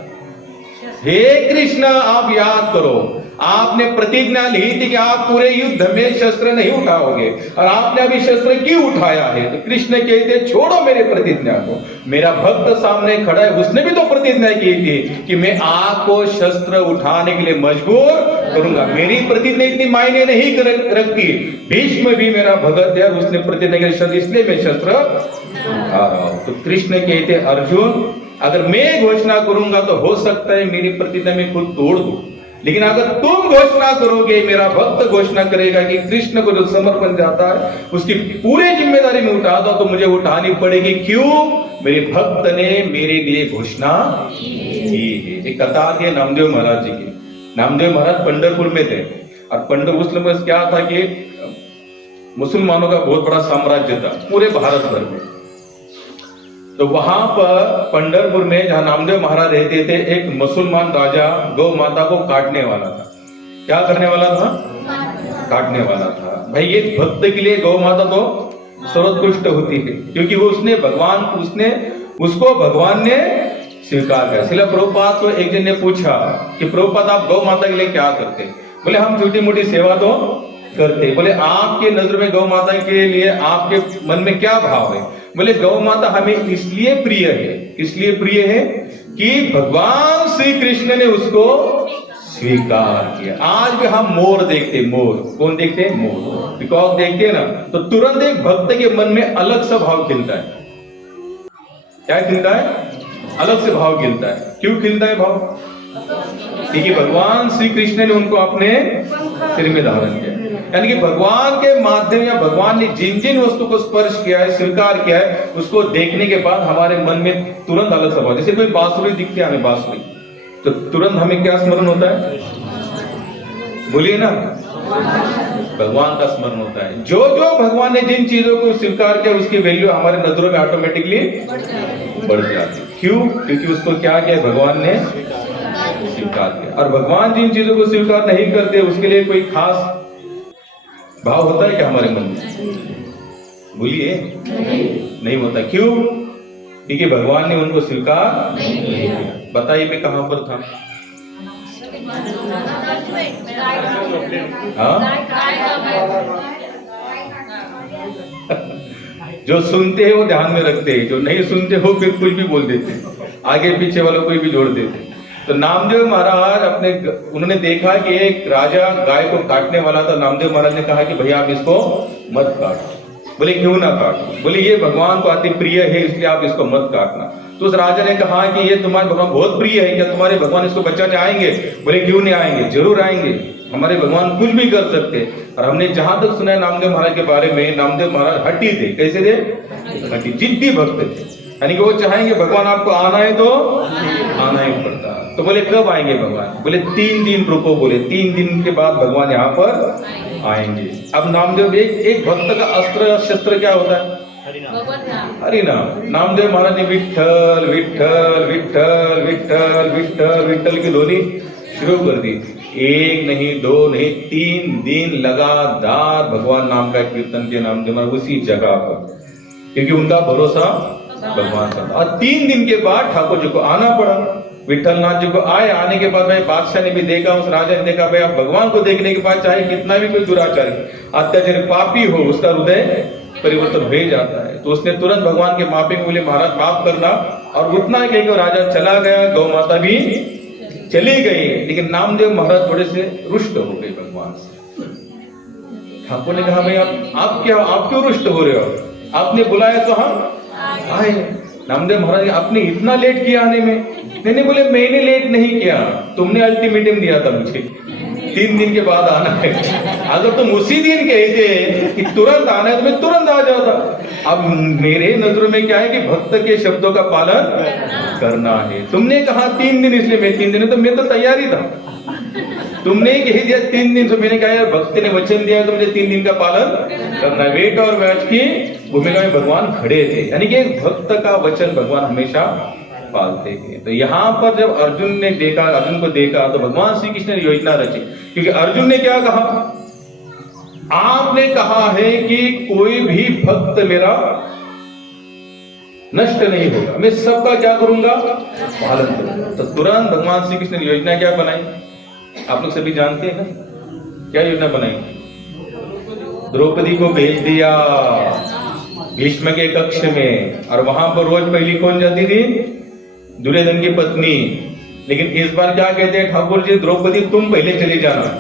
हे कृष्ण आप याद करो, आपने प्रतिज्ञा ली थी कि आप पूरे युद्ध में शस्त्र नहीं उठाओगे और आपने अभी शस्त्र क्यों उठाया है। तो कृष्ण कहते छोड़ो मेरे प्रतिज्ञा को, मेरा भक्त सामने खड़ा है, उसने भी तो प्रतिज्ञा की थी कि मैं आपको शस्त्र उठाने के लिए मजबूर करूंगा। मेरी प्रतिज्ञा इतनी मायने नहीं रखती, भीष्म भी मेरा भगत है, उसने प्रतिज्ञा की, इसलिए मैं शस्त्र उठा रहा हूं। तो कृष्ण कहते अर्जुन, अगर मैं घोषणा करूंगा तो हो सकता है मेरी प्रतिज्ञा में खुद तोड़ दूं, लेकिन अगर तुम घोषणा करोगे, मेरा भक्त घोषणा करेगा कि कृष्ण को जो समर्पण जाता है उसकी पूरी जिम्मेदारी में उठाता, तो मुझे उठानी पड़ेगी। क्यों? मेरे भक्त ने मेरे लिए घोषणा की है। एक कथा आती है नामदेव महाराज जी की। नामदेव महाराज पंढरपुर में थे और पंढरपुर में क्या था कि मुसलमानों का बहुत बड़ा साम्राज्य था पूरे भारत भर में। तो वहां पर पंढरपुर में जहां नामदेव महाराज रहते थे, एक मुसलमान राजा गौ माता को काटने वाला था। क्या करने वाला था? काटने वाला था। भाई ये भक्त के लिए गौ माता तो सर्वोत्कृष्ट होती है, क्योंकि वो उसको भगवान ने स्वीकार किया। श्रील प्रभुपाद को एक जन ने पूछा कि प्रभुपाद आप गौ माता के लिए क्या करते? बोले हम छोटी मोटी सेवा तो करते। बोले आपके नजर में गौ माता के लिए आपके मन में क्या भाव है? बोले गौ माता हमें इसलिए प्रिय है, इसलिए प्रिय है कि भगवान श्री कृष्ण ने उसको स्वीकार किया। आज भी हम मोर देखते, मोर कौन देखते हैं? मोर, पिकॉक देखते हैं ना, तो तुरंत एक भक्त के मन में अलग सा भाव खिलता है। क्या खिलता है? अलग से भाव खिलता है। क्यों खिलता है भाव? क्योंकि भगवान श्री कृष्ण ने उनको अपने सिर में धारण किया। यानी कि भगवान के माध्यम या भगवान ने जिन जिन वस्तु को स्पर्श किया है, स्वीकार किया है, उसको देखने के बाद हमारे मन में तुरंत अलग सा भाव। जैसे कोई बांसुरी दिखती है हमें, बांसुरी, तो तुरंत हमें क्या स्मरण होता है? बोलिए ना, भगवान का स्मरण होता है। जो जो भगवान ने जिन चीजों को स्वीकार किया उसकी वैल्यू हमारे नजरों में ऑटोमेटिकली बढ़ जाती है। क्यों? क्योंकि उसको क्या किया? भगवान ने स्वीकार किया। और भगवान जिन चीजों को स्वीकार नहीं करते उसके लिए कोई खास भाव होता है क्या हमारे मन में? बोलिए, नहीं होता। क्यों? क्योंकि भगवान ने उनको स्वीकार नहीं किया। बताइए मैं कहां पर था? जो सुनते हैं वो ध्यान में रखते हैं, जो नहीं सुनते हो फिर कुछ भी बोल देते हैं, आगे पीछे वालों कोई भी जोड़ देते। तो नामदेव महाराज उन्होंने देखा कि एक राजा गाय को काटने वाला था। नामदेव महाराज ने कहा कि भैया आप इसको मत काटो। बोले क्यों ना काटो? बोले ये भगवान को अति प्रिय है इसलिए आप इसको मत काटना। तो उस राजा ने कहा कि ये तुम्हारे भगवान बहुत प्रिय है, क्या तुम्हारे भगवान इसको बचाने आएंगे? बोले क्यों नहीं आएंगे, जरूर आएंगे, हमारे भगवान कुछ भी कर सकते। और हमने जहां तक सुना है नामदेव महाराज के बारे में, नामदेव महाराज हट्टी थे। कैसे थे? हट्टी, जिद्दी भक्त थे। यानी कि वो चाहेंगे भगवान आपको आना है तो आना ही पड़ता। तो बोले कब आएंगे भगवान? बोले 3 दिन रुको। बोले 3 दिन के बाद भगवान यहाँ पर आएंगे। अब नामदेव एक भक्त का अस्त्र शस्त्र क्या होता है? हरि नाम। नामदेव महाराज ने विठ्ठल विठ्ठल विठ्ठल विठ्ठल विठ्ठल विठ्ठल की ध्वनि शुरू कर दी। 1 नहीं 2 नहीं 3 दिन लगातार भगवान नाम का कीर्तन किया नामदेव महाराज उसी जगह पर, क्योंकि उनका भरोसा भगवान का। और 3 दिन के बाद ठाकुर जी को आना पड़ा। विठलनाथ जी को आए, आने के बाद भाई बादशाह ने भी देखा, उस राजा ने देखा, भाई आप भगवान को देखने के बाद चाहे कितना भी कोई दुराचारी अत्याचारी पापी हो उसका हृदय परिवर्तन हो ही जाता है। तो उसने तुरंत भगवान के माफी बोले महाराज माफ करना, और उतना कहकर राजा चला गया, गौ माता भी चली गई। लेकिन नामदेव महाराज थोड़े से रुष्ट हो गए भगवान से। ठाकुर ने कहा भाई आप क्यों रुष्ट हो रहे हो? आपने बुलाया तो हम आए। नामदेव महाराज आपने इतना लेट किया आने में? नहीं बोले मैंने लेट नहीं किया, तुमने अल्टीमेटम दिया था मुझे 3 दिन के बाद आना है। अगर तुम उसी दिन कहते कि तुरंत आना है तो मैं तुरंत आ जाता। अब मेरे नजरों में क्या है कि भक्त के शब्दों का पालन करना है। तुमने कहा 3 दिन, इसलिए मैं 3 दिन, तो मैं तो तैयार ही था। तुमने कही दिया 3 दिन, तो मैंने कहा यार भक्त ने वचन दिया तो मुझे 3 दिन का पालन करना है। वेट और वॉच की भूमिका में भगवान खड़े थे, यानी कि एक भक्त का वचन भगवान हमेशा पालते थे। तो यहाँ पर जब अर्जुन को देखा तो भगवान श्री कृष्ण ने योजना रची, क्योंकि अर्जुन ने क्या कहा, आपने कहा है कि कोई भी भक्त मेरा नष्ट नहीं होगा, मैं सबका क्या करूंगा, पालन करूंगा। तो तुरंत भगवान श्री कृष्ण ने योजना क्या बनाई, आप लोग सभी जानते हैं ना, क्या योजना बनाई, द्रौपदी को भेज दिया भीष्म के कक्ष में, और वहां पर रोज पहली कौन जाती थी, दुर्योधन की पत्नी। लेकिन इस बार क्या कहते हैं ठाकुर जी, द्रौपदी तुम पहले चले जाना।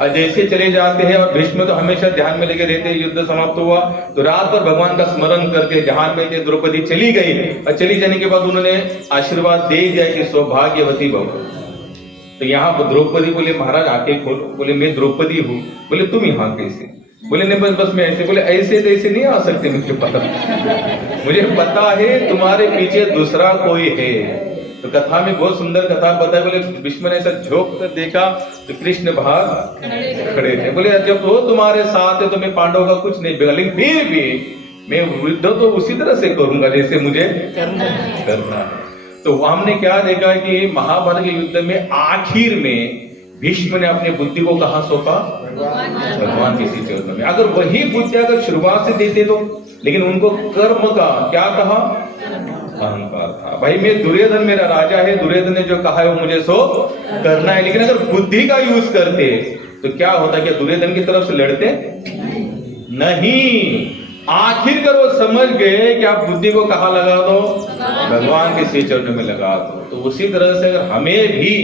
और जैसे चले जाते हैं, और भीष्म तो हमेशा ध्यान में लेके रहते हैं, युद्ध समाप्त हुआ तो रात भर भगवान का स्मरण करके ध्यान में थे, द्रौपदी चली गई, और चली जाने के बाद उन्होंने आशीर्वाद दे दिया कि सौभाग्यवती भव। तो यहाँ पर द्रौपदी बोले महाराज आके खोलो, बोले मैं द्रौपदी हूँ। बोले तुम यहाँ कैसे, बोले नहीं बस मैं ऐसे, बोले ऐसे तो ऐसे नहीं आ सकते, मुझे पता है तुम्हारे पीछे दूसरा कोई है। तो कथा में बहुत सुंदर कथा पता है, बोले भीष्म ने ऐसा झोंक कर देखा तो कृष्ण बाहर खड़े थे। बोले जब वो तुम्हारे साथ है तो मैं पांडवों का कुछ नहीं बिगड़, लेकिन फिर भी मैं युद्ध तो उसी तरह से करूंगा जैसे मुझे करना है। तो हमने क्या देखा कि महाभारत के युद्ध में आखिर में भीष्म ने अपनी बुद्धि को कहां सौंपा, भगवान के श्री चरणों में। अगर वही बुद्धि अगर शुरुआत से देते तो, लेकिन उनको कर्म का क्या कहा, अहंकार था। भाई मैं दुर्योधन मेरा राजा है, दुर्योधन ने जो कहा है वो मुझे सो करना है। लेकिन अगर बुद्धि का यूज करते तो क्या होता, क्या दुर्योधन की तरफ से लड़ते नहीं। आखिरकार वो समझ गए कि आप बुद्धि को कहाँ लगा दो, भगवान के श्री चरणों में लगा दो। तो उसी तरह से अगर हमें भी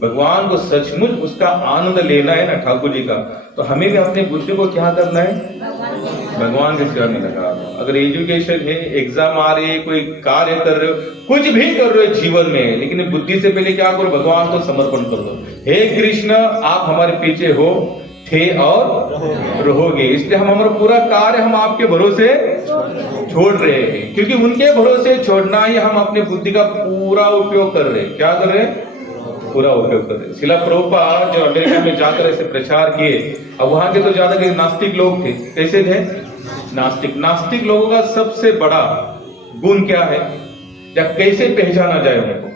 भगवान को सचमुच उसका आनंद लेना है ना ठाकुर जी का, तो हमें भी अपनी बुद्धि को क्या करना है, भगवान के चरण में लगा दो। अगर एजुकेशन है, एग्जाम आ रही है, कोई कार्य कर रहे हो, कुछ भी कर रहे हो जीवन में, लेकिन बुद्धि से पहले क्या करो, भगवान को समर्पण कर दो। हे कृष्ण आप हमारे पीछे हो, थे और रहोगे, इसलिए हम हमारा पूरा कार्य हम आपके भरोसे छोड़ रहे हैं, क्योंकि उनके भरोसे छोड़ना ही हम अपनी बुद्धि का पूरा उपयोग कर रहे हैं। क्या कर रहे हैं, पूरा उपयोग कर रहे। शिला प्रभुपाद जो अमेरिका में जाकर ऐसे प्रचार किए, अब वहां के तो ज्यादा नास्तिक लोग थे। कैसे थे, नास्तिक लोगों का सबसे बड़ा गुण क्या है, या कैसे पहचाना जाए उनको,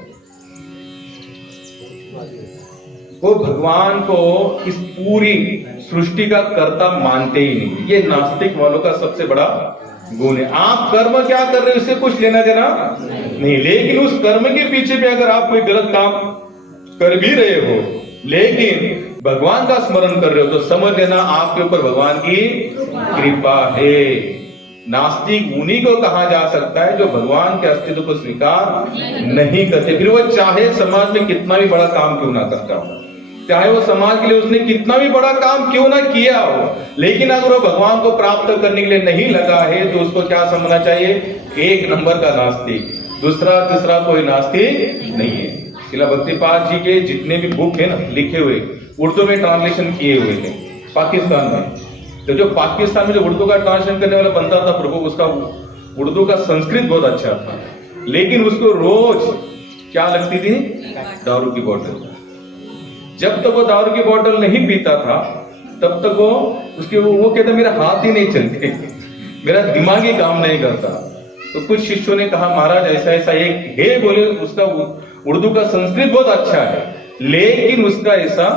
वो भगवान को इस पूरी सृष्टि का कर्ता मानते ही नहीं। ये नास्तिक वालों का सबसे बड़ा गुण है। आप कर्म क्या कर रहे हो इससे कुछ लेना देना नहीं, लेकिन उस कर्म के पीछे भी अगर आप कोई गलत काम कर भी रहे हो, लेकिन भगवान का स्मरण कर रहे हो, तो समझ लेना आपके ऊपर भगवान की कृपा है। नास्तिक उन्हीं को कहा जा सकता है जो भगवान के अस्तित्व को स्वीकार नहीं करते, फिर वो चाहे समाज में कितना भी बड़ा काम क्यों ना करता हो, चाहे वो समाज के लिए उसने कितना भी बड़ा काम क्यों ना किया हो, लेकिन अगर वो भगवान को प्राप्त करने के लिए नहीं लगा है तो उसको क्या समझना चाहिए, एक नंबर का नास्तिक, दूसरा तीसरा कोई नास्तिक नहीं है। शिला भक्तिपाद जी के जितने भी बुक है ना लिखे हुए, उर्दू में ट्रांसलेशन किए हुए थे पाकिस्तान में, तो जो पाकिस्तान में जो उर्दू का ट्रांसलेशन करने वाला बनता था प्रभु, उसका उर्दू का संस्कृत बहुत अच्छा था, लेकिन उसको रोज क्या लगती थी, दारू की बोतल। जब तक वो दारू की बोतल नहीं पीता था तब तक वो कहता मेरा हाथ ही नहीं चलते, मेरा दिमाग ही काम नहीं करता। तो कुछ शिष्यों ने कहा महाराज ऐसा ऐसा एक है, बोले उसका उर्दू का संस्कृत बहुत अच्छा है, लेकिन उसका ऐसा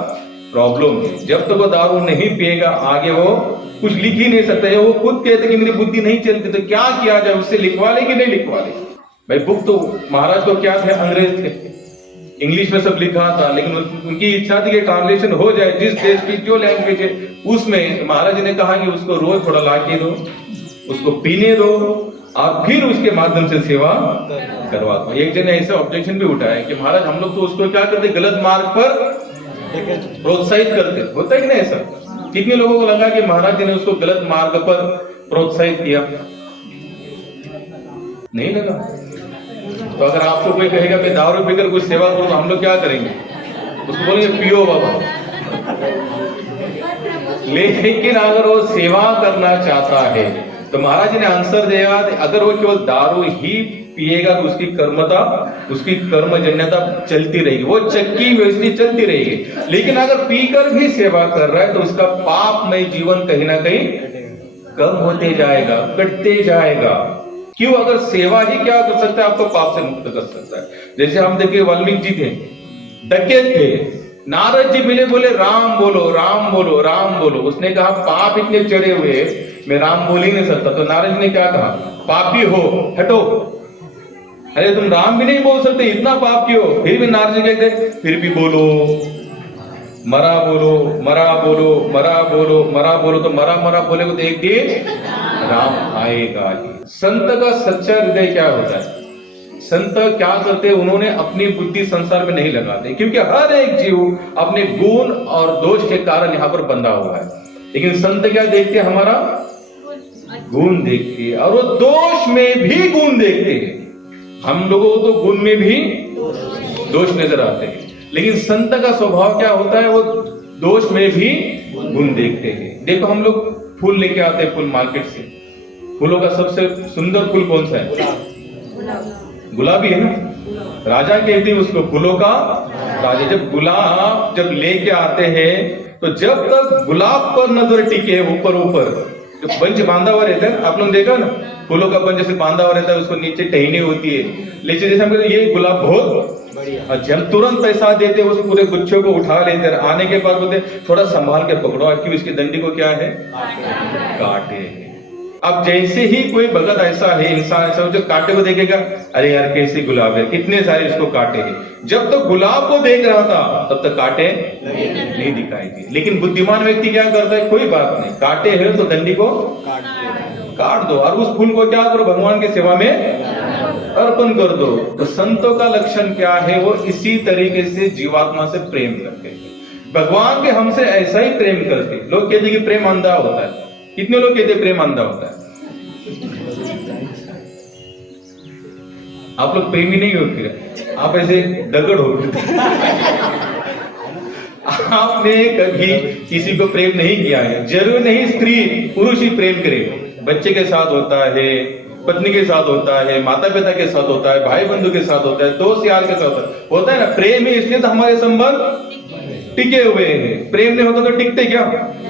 प्रॉब्लम है, जब तक वो दारू नहीं पिएगा आगे वो कुछ लिख ही नहीं सकता है। वो खुद कहते कि मेरी बुद्धि नहीं चलती, तो क्या किया जाए, उससे लिखवा ले कि नहीं लिखवा ले। भाई बुक तो महाराज को क्या थे, अंग्रेज थे, इंग्लिश में सब लिखा था, लेकिन उनकी इच्छा थी कि ट्रांसलेशन हो जाए जिस देश की जो लैंग्वेज है उसमें। महाराज जी ने कहा कि उसको रोज थोड़ा लाके दो, उसको पीने दो, और फिर उसके माध्यम से सेवा करवा दो। एक जन ने ऐसे ऑब्जेक्शन भी उठाया कि महाराज हम लोग तो उसको क्या करते, गलत मार्ग पर प्रोत्साहित करते, होता है कि नहीं ऐसा। कितने लोगों को लगा कि महाराज जी ने उसको गलत मार्ग पर प्रोत्साहित किया, नहीं लगा। तो अगर आपको कोई कहेगा कि दारू पीकर कुछ सेवा करो, तो हम लोग क्या करेंगे, उसको बोलेंगे पियो बाबा। लेकिन अगर वो सेवा करना चाहता है तो महाराज जी ने आंसर दिया, अगर वो केवल दारू ही पिएगा तो उसकी कर्मजन्यता चलती रहेगी, वो चक्की वैसी चलती रहेगी। लेकिन अगर पीकर भी सेवा कर रहा है तो उसका पापमय जीवन कहीं ना कहीं कम होते जाएगा, कटते जाएगा। क्यों? अगर सेवा ही क्या कर सकता है, आपको पाप से मुक्त कर सकता है। जैसे हम देखिए वाल्मीकि जी थे, डकैत थे, नारद जी मिले, बोले राम बोलो राम बोलो राम बोलो। उसने कहा पाप इतने चढ़े हुए मैं राम बोल ही नहीं सकता। तो नारद जी ने क्या कहा, पापी हो हटो। अरे तुम राम भी नहीं बोल सकते, इतना पाप क्यों? फिर भी नारद जी कहते फिर भी बोलो, मरा बोलो मरा बोलो मरा बोलो मरा बोलो। तो मरा मरा बोले तो एक दिन राम आएगा ही। संत का सच्चा हृदय क्या होता है? संत क्या करते हैं, उन्होंने अपनी बुद्धि संसार में नहीं लगाते, क्योंकि हर एक जीव अपने गुण और दोष के कारण यहाँ पर बंधा हुआ है। लेकिन संत क्या देखते हैं, हमारा गुण देखते हैं, और वो दोष में भी गुण देखते हैं। हम लोगों को तो गुण में भी दोष नजर आते हैं, लेकिन संत का स्वभाव क्या होता है, वो दोष में भी गुण देखते हैं। देखो हम लोग फूल लेके आते हैं, फूल मार्केट से। फूलों का सबसे सुंदर फूल कौन सा है? गुलाबी है ना। राजा कहते हैं उसको फूलों का राजा। जब गुलाब जब लेके आते हैं तो जब तक गुलाब पर नजर टिके, ऊपर ऊपर जो पंच बांधा हुआ रहता है, आप लोग देखा ना, फूलों का पंच जैसे बांधा हुआ रहता है, उसको नीचे टहनी होती है। लेकिन जैसे हम कहते ये गुलाब बहुत अच्छा, हम तुरंत पैसा देते, उस पूरे गुच्छे को उठा लेते, आने के बाद बोलते थोड़ा संभाल के पकड़ो, क्यों इसकी डंडी को क्या है, काटे। अब जैसे ही कोई भगत ऐसा है, इंसान ऐसा जो कांटे को देखेगा, अरे यार कैसे गुलाब है, कितने सारे इसको काटे हैं। जब तक गुलाब को देख रहा था तब तक कांटे नहीं दिखाई दिए। लेकिन बुद्धिमान व्यक्ति क्या करता है, कोई बात नहीं, कांटे हैं तो डंडी को काट दो, और उस फूल को क्या करो, भगवान की सेवा में अर्पण कर दो। तो संतों का लक्षण क्या है, वो इसी तरीके से जीवात्मा से प्रेम करते हैं। भगवान भी हमसे ऐसा ही प्रेम करते। लोग कहते कि प्रेम अंधा होता है, कितने लोग कहते प्रेम अंधा होता है? आप लोग प्रेमी नहीं होते, आप ऐसे दगड़ हो गए। आपने कभी किसी को प्रेम नहीं किया है। जरूर नहीं स्त्री पुरुष ही प्रेम करे, बच्चे के साथ होता है, पत्नी के साथ होता है, माता पिता के साथ होता है, भाई बंधु के साथ होता है, दोस्त यार के साथ होता है ना। प्रेम है, इसलिए तो हमारे संबंध टिके हुए हैं। प्रेम नहीं होता तो टिकते क्या?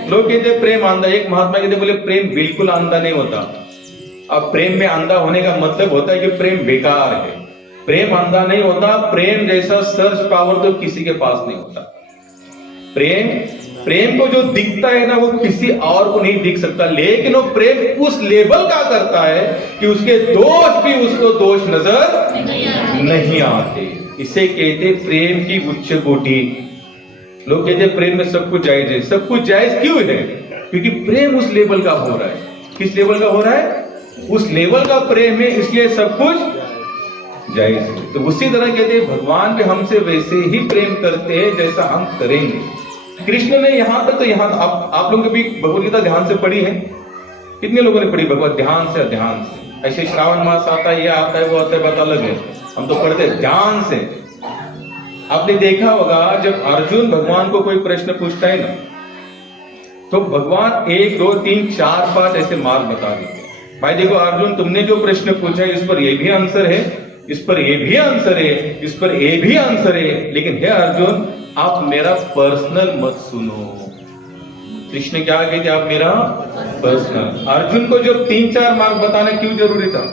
लोग कहते प्रेम अंधा। एक महात्मा कहते बोले प्रेम बिल्कुल अंधा नहीं होता। अब प्रेम में अंधा होने का मतलब होता है कि प्रेम बेकार है। प्रेम अंधा नहीं होता। प्रेम जैसा सर्च पावर तो किसी के पास नहीं होता। प्रेम को जो दिखता है ना, वो किसी और को नहीं दिख सकता। लेकिन वो प्रेम उस लेवल का करता है कि उसके दोष भी उसको दोष नजर नहीं आते। इसे कहते प्रेम की उच्च कोटि। लोग कहते हैं प्रेम में सब कुछ जायज है। सब कुछ जायज क्यों है? क्योंकि प्रेम उस लेवल का हो रहा है। किस लेवल का हो रहा है? उस लेवल का प्रेम है, इसलिए सब कुछ जायज है। तो उसी तरह कहते हैं भगवान भी हमसे वैसे ही प्रेम करते हैं जैसा हम करेंगे। कृष्ण ने यहां तक, तो यहां आप लोगों ने भी भगवद गीता ध्यान से पढ़ी है? कितने लोगों ने पढ़ी भगवत ध्यान से? ध्यान से। ऐसे श्रावण मास आता है, ये आता है, वो आता है, बात अलग है। हम तो पढ़ते ध्यान से। आपने देखा होगा जब अर्जुन भगवान को कोई प्रश्न पूछता है ना, तो भगवान 1 2 3 4 5 ऐसे मार्ग बता देते हैं। भाई देखो अर्जुन, तुमने जो प्रश्न पूछा है इस पर ये भी आंसर है, इस पर ये भी आंसर है, इस पर ये भी आंसर है। लेकिन हे अर्जुन, आप मेरा पर्सनल मत सुनो। कृष्ण क्या कहते, आप मेरा पर्सनल। अर्जुन को जब 3-4 मार्ग बताना क्यों जरूरी था?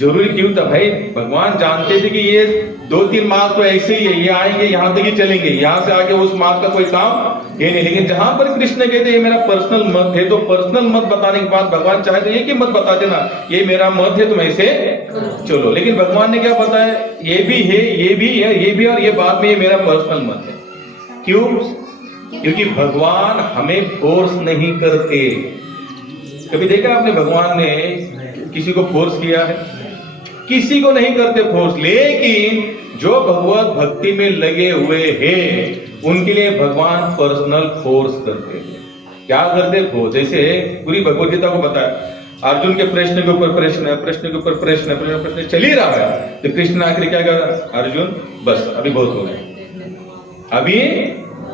जरूरी क्यों था भाई? भगवान जानते थे कि ये 2-3 मार्ग तो ऐसे ही है, ये आएंगे यहां तक ही चलेंगे, यहां से आगे उस मार्ग का कोई काम ये नहीं। लेकिन जहां पर कृष्ण कहते ये मेरा पर्सनल मत है, तो पर्सनल मत बताने के बाद भगवान चाहे तो ये कि मत बता देना, ये मेरा मत है, तुम ऐसे चलो। लेकिन भगवान ने क्या बताया? ये भी है, ये भी है, ये भी, और ये बाद में ये मेरा पर्सनल मत है। क्यों? क्योंकि भगवान हमें फोर्स नहीं करते। कभी देखा आपने भगवान ने किसी को फोर्स किया है? किसी को नहीं करते फोर्स। लेकिन जो भगवत भक्ति में लगे हुए हैं उनके लिए भगवान पर्सनल फोर्स करते हैं। क्या करते? फोर्स। जैसे पूरी भगवत गीता को बताया, अर्जुन के प्रश्न के ऊपर प्रश्न है, प्रश्न के ऊपर प्रश्न, प्रश्न चल ही रहा है। तो कृष्ण आखिर क्या कहा? अर्जुन बस अभी बहुत हो गया,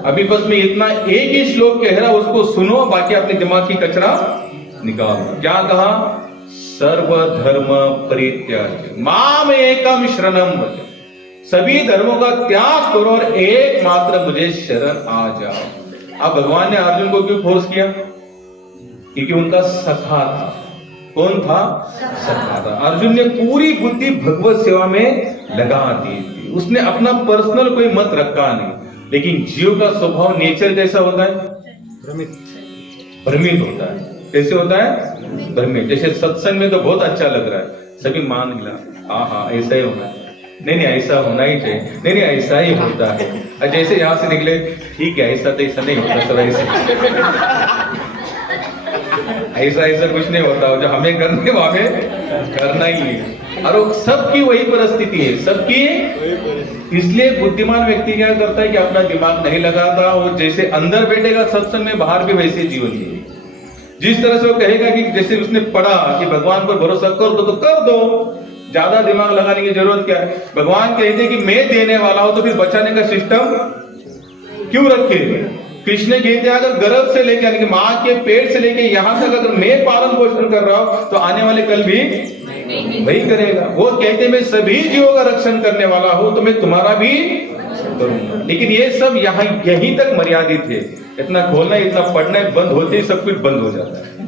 अभी बस मैं इतना एक ही श्लोक कह रहा, उसको सुनो, बाकी अपने दिमाग की कचरा निकाल। क्या कहा? सर्वधर्म परित्याज्य माम एकम शरणम व्रज। सभी धर्मों का त्याग करो और एकमात्र मुझे शरण आ जाओ। अब भगवान ने अर्जुन को क्यों फोर्स किया? क्योंकि उनका सखा था। कौन था? सखा था। अर्जुन ने पूरी बुद्धि भगवत सेवा में लगा दी थी। उसने अपना पर्सनल कोई मत रखा नहीं। लेकिन जीव का स्वभाव, नेचर कैसा होता है? भ्रमित होता है। कैसे होता है? भ्रमित। जैसे सत्संग में तो बहुत अच्छा लग रहा है, सभी मान लिया, हाँ ऐसा ही होना है, नहीं ऐसा होना ही चाहिए, नहीं ऐसा ही होता है। और जैसे यहाँ से निकले, ठीक है ऐसा तो ऐसा नहीं होता, सब ऐसा कुछ नहीं होता। जो हमें करने वाले करना ही है। और सबकी वही परिस्थिति है, सबकी। इसलिए बुद्धिमान व्यक्ति क्या करता है कि अपना दिमाग नहीं लगाता। वो जैसे अंदर बैठेगा सत्संग में, बाहर भी वैसे जीवन जिए। जिस तरह से वो कहेगा कि जैसे उसने पढ़ा कि भगवान पर भरोसा कर दो तो कर दो, ज्यादा दिमाग लगाने की जरूरत क्या है? भगवान कहते हैं कि मैं देने वाला हूं, तो फिर बचाने का सिस्टम क्यों रखे? कृष्ण कहते हैं अगर गर्भ से लेकर, यानी कि मां के पेट से लेकर यहां तक अगर मैं पालन पोषण कर रहा हूं, तो आने वाले कल भी वही करेगा। वो कहते हैं मैं सभी जीवों का रक्षण करने वाला हूं, तो मैं तुम्हारा भी करूंगा। लेकिन ये सब यहाँ यहीं तक मर्यादित है। इतना खोलना, इतना पढ़ना, बंद होते ही सब कुछ बंद हो जाता है।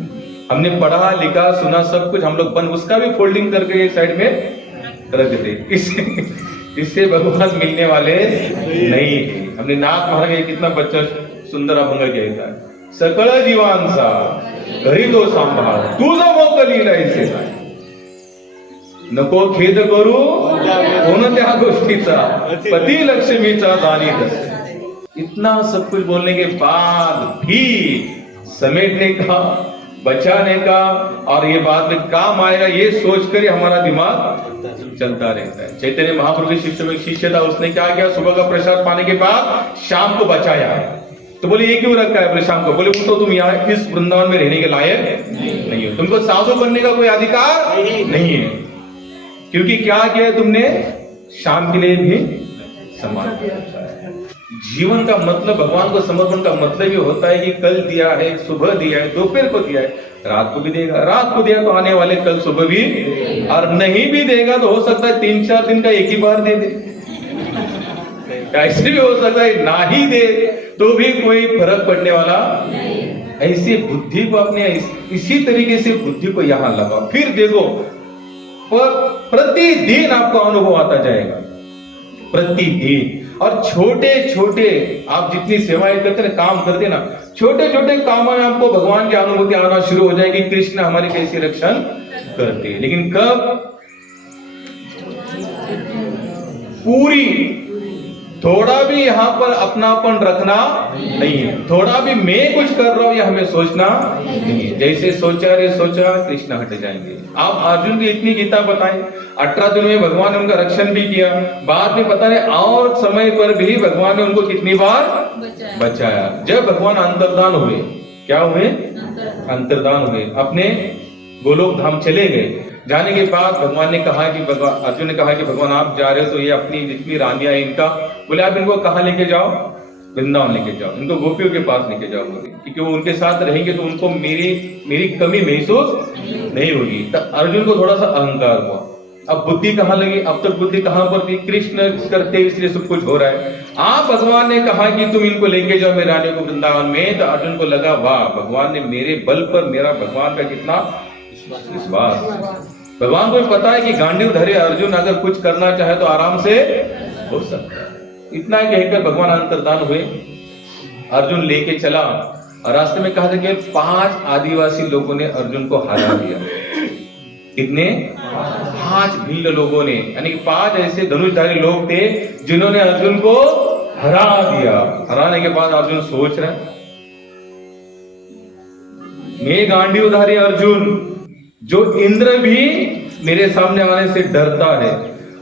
हमने पढ़ा, लिखा, सुना, सब कुछ हम लोग बंद, उसका भी फोल्डिंग करके एक साइड में रख देते। इससे भगवान मिलने वाले नहीं है। हमने नाथ महाराज कितना बच्चा सुंदर अभंग कहता है, सकळ जीवांचा घरी तो सांभाळ, तुझा मोकली राहायचे नको खेद करू कोणत्या गोष्टीचा, पती लक्ष्मीचा दानी दस। इतना सब कुछ बोलने के बाद भी समेटने का, बचाने का, और ये बाद में काम आएगा ये सोचकर हमारा दिमाग चलता रहता है। चैतन्य महाप्रभु के शिष्य में शिष्य था, उसने क्या किया? सुबह का प्रसाद पाने के बाद शाम को बचाया। तो बोले ये क्यों रखा है अपने शाम को? बोले वो तो तुम यहाँ इस वृंदावन में रहने के लायक नहीं हो, तुमको साधु बनने का कोई अधिकार नहीं है। क्योंकि क्या किया तुमने? शाम के लिए भी समाज किया। जीवन का मतलब, भगवान को समर्पण का मतलब ये होता है कि कल दिया है, सुबह दिया है, दोपहर को दिया है, रात को भी देगा। रात को दिया तो आने वाले कल सुबह भी, और नहीं भी देगा तो हो सकता है 3-4 दिन का एक ही बार दे दे। ऐसे भी हो सकता है ना ही दे तो भी कोई फर्क पड़ने वाला। ऐसी बुद्धि को अपने इसी तरीके से बुद्धि को यहां लगा, फिर देखो और प्रतिदिन आपको अनुभव आता जाएगा, प्रतिदिन। और छोटे छोटे आप जितनी सेवाएं करते ना, काम करते ना, छोटे छोटे कामों में आपको भगवान की अनुभूति आना शुरू हो जाएगी। कृष्ण हमारी कैसे रक्षण करते हैं। लेकिन कब? पूरी, थोड़ा भी यहाँ पर अपनापन रखना नहीं है, थोड़ा भी मैं कुछ कर रहा हूं यह हमें सोचना नहीं है। जैसे सोचा रे सोचा, कृष्ण हट जाएंगे। आप अर्जुन की इतनी गीता बताएं, 18 दिन में भगवान ने उनका रक्षण भी किया, बाद में पता नहीं और समय पर भी भगवान ने उनको कितनी बार बचाया। जब भगवान अंतर्धान हुए, क्या हुए? अंतर्धान हुए, अपने गोलोक धाम चले गए। जाने के बाद भगवान ने कहा कि अर्जुन ने कहा कि भगवान आप जा रहे हो तो ये अपनी जितनी रानियां इनका, बोले आप इनको कहाँ लेके जाओ? वृंदावन लेके जाओ, इनको गोपियों के पास लेके जाओ, बोले क्योंकि वो उनके साथ रहेंगे तो उनको मेरी कमी महसूस नहीं होगी। तो अर्जुन को थोड़ा सा अहंकार हुआ। अब बुद्धि कहाँ लगी? अब तक बुद्धि कहाँ पर थी? कृष्ण करते इसलिए सब कुछ हो रहा है। आप भगवान ने कहा कि तुम इनको लेके जाओ मेरी रानियों को वृंदावन में, तो अर्जुन को लगा वाह, भगवान ने मेरे बल पर, मेरा भगवान का कितना विश्वास। भगवान को भी पता है कि गांडीवधारी अर्जुन अगर कुछ करना चाहे तो आराम से हो सकता है। इतना कहकर भगवान अंतर्धान हुए, अर्जुन लेके चला और रास्ते में कहा था कि 5 आदिवासी लोगों ने अर्जुन को हरा दिया। कितने? 5 भिल्ल लोगों ने, यानी कि 5 ऐसे धनुषधारी लोग थे जिन्होंने अर्जुन को हरा दिया। हराने के बाद अर्जुन सोच रहे, मैं गांडीवधारी अर्जुन, जो इंद्र भी मेरे सामने आने से डरता है,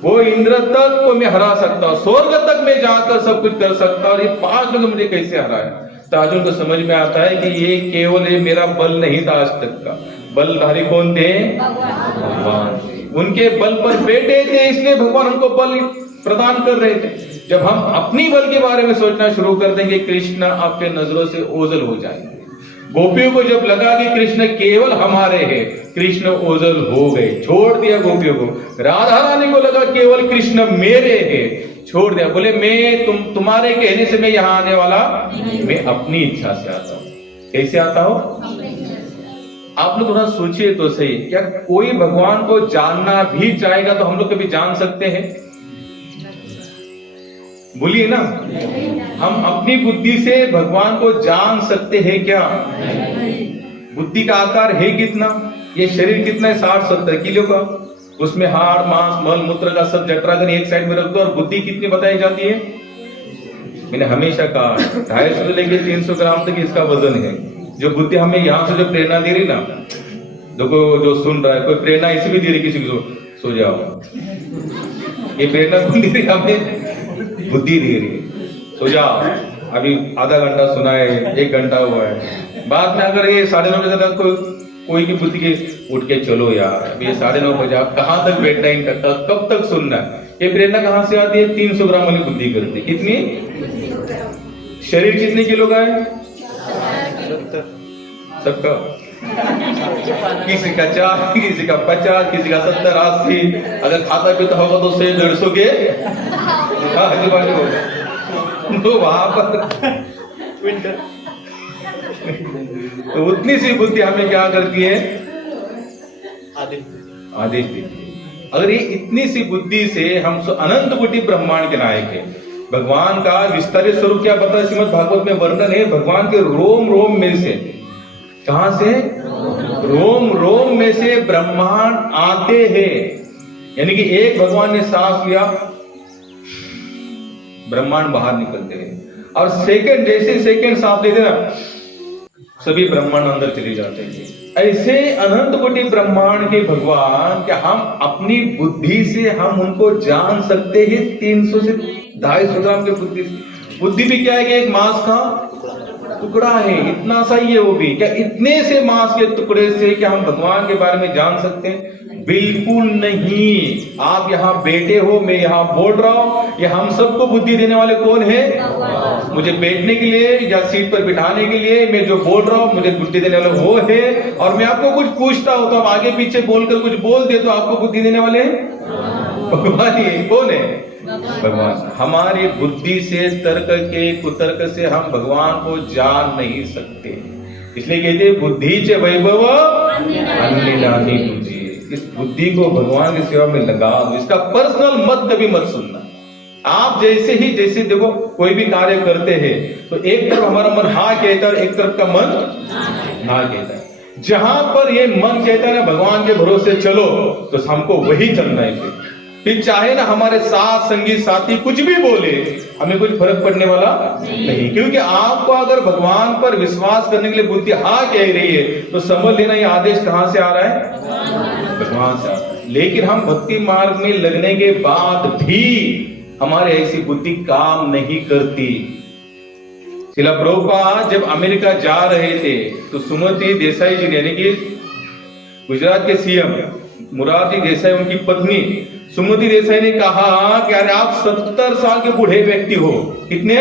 वो इंद्र तक को मैं हरा सकता हूं, स्वर्ग तक मैं जाकर सब कुछ कर सकता हूं, और ये 5 लोग मुझे कैसे हराए? तो अर्जुन को समझ में आता है कि ये केवल मेरा बल नहीं था आज तक का, बलधारी कौन थे? भगवान। उनके बल पर बैठे थे, इसलिए भगवान उनको बल प्रदान कर रहे थे। जब हम अपनी बल के बारे में सोचना शुरू कर देंगे, कृष्ण आपके नजरों से ओझल हो जाएंगे। गोपियों को जब लगा कि कृष्ण केवल हमारे हैं, कृष्ण ओझल हो गए, छोड़ दिया गोपियों को। राधा रानी को लगा केवल कृष्ण मेरे हैं, छोड़ दिया, बोले मैं तुम्हारे कहने से मैं यहाँ आने वाला, मैं अपनी इच्छा से आता हूँ। कैसे आता हूँ? आप लोग थोड़ा सोचिए तो सही, क्या कोई भगवान को जानना भी चाहेगा तो हम लोग कभी जान सकते हैं? बोलिए ना, हम अपनी बुद्धि से भगवान को जान सकते हैं क्या? बुद्धि का आकार है कितना? ये शरीर कितना है? 60-70 किलो का, उसमें हाड़ मांस मल मूत्र का सब जटरा कर एक साइड में रख दो, और बुद्धि कितनी बताई जाती है? मैंने हमेशा कहा 250 से लेके 300 ग्राम तक इसका वजन है। जो बुद्धि हमें यहाँ से जो प्रेरणा दे रही ना, देखो जो सुन रहा है, कोई प्रेरणा इसी भी दे रही किसी को, सो जाओ, ये प्रेरणा कौन दे रही? हमें बुद्धि दे रही है, सो जाओ, अभी आधा घंटा सुना है, 1 घंटा हुआ है, बाद में अगर ये 9:30 बजे तक कोई की बुद्धि के उठ के चलो यार, अभी ये 9:30 बजे आप कहाँ तक बैठना है, कब तक सुनना है? ये प्रेरणा कहाँ से आती है? 300 ग्राम वाली बुद्धि करती। कितनी? शरीर कितने किलो का है? 70 सबका, किसी का 4, किसी का 50, किसी का 70, 80, अगर खाता पीता होगा तो 100-150 के तो वहां पर तो उतनी सी बुद्धि हमें क्या करती है? आदेश देती है। अगर ये इतनी सी बुद्धि से हम अनंत कोटि ब्रह्मांड के नायक है, भगवान का विस्तारित स्वरूप क्या पता है? श्रीमद् भागवत में वर्णन है, भगवान के रोम रोम में से, कहां से? रोम रोम में से ब्रह्मांड आते हैं। यानी कि एक भगवान ने सांस लिया, ब्रह्मांड बाहर निकलते हैं, और सेकंड जैसे सेकंड सांस लेते ना, सभी ब्रह्मांड अंदर चले जाते हैं। ऐसे अनंत कोटि ब्रह्मांड के भगवान, क्या हम अपनी बुद्धि से हम उनको जान सकते हैं? 300 से 250 ग्राम की बुद्धि। बुद्धि भी क्या है कि एक मांस का टुकड़ा है, इतना सा ही है वो भी। क्या इतने से मांस के टुकड़े से क्या हम भगवान के बारे में जान सकते हैं? बिल्कुल नहीं। आप यहाँ बैठे हो, मैं यहाँ बोल रहा हूँ, ये हम सबको बुद्धि देने वाले कौन है? मुझे बैठने के लिए या सीट पर बिठाने के लिए मैं जो बोल रहा हूँ, मुझे बुद्धि देने वाले वो है। और मैं आपको कुछ पूछता हूँ तो आप आगे पीछे बोलकर कुछ बोल दे तो आपको बुद्धि देने वाले भगवान ही। कौन है? भगवान। हमारी बुद्धि से, तर्क के कुतर्क से हम भगवान को जान नहीं सकते, इसलिए कहते बुद्धि च वैभव अन्य नाहि तुझे। इस बुद्धि को भगवान की सेवा में लगा दो, इसका पर्सनल मत कभी मत सुनना। आप जैसे देखो कोई भी कार्य करते हैं तो एक तरफ हमारा मन हाँ कहता है और एक तरफ का मन ना कहता है। जहां पर ये मन कहता है ना भगवान के भरोसे चलो, तो हमको वही चलना है। फिर चाहे ना हमारे साथ संगी साथी कुछ भी बोले, हमें कुछ फर्क पड़ने वाला नहीं, क्योंकि आपको अगर भगवान पर विश्वास करने के लिए बुद्धि हाँ कह रही है तो समझ लेना ये आदेश कहां से आ रहा है? भगवान से आ रहा है। लेकिन हम भक्ति मार्ग में लगने के बाद भी हमारी ऐसी बुद्धि काम नहीं करती। श्रील प्रभुपाद जब अमेरिका जा रहे थे तो सुमति देसाई जी ने, यानी कि गुजरात के सीएम मुरारजी देसाई, उनकी पत्नी सुमति देसाई ने कहा कि अरे आप 70 साल के बूढ़े व्यक्ति हो। कितने?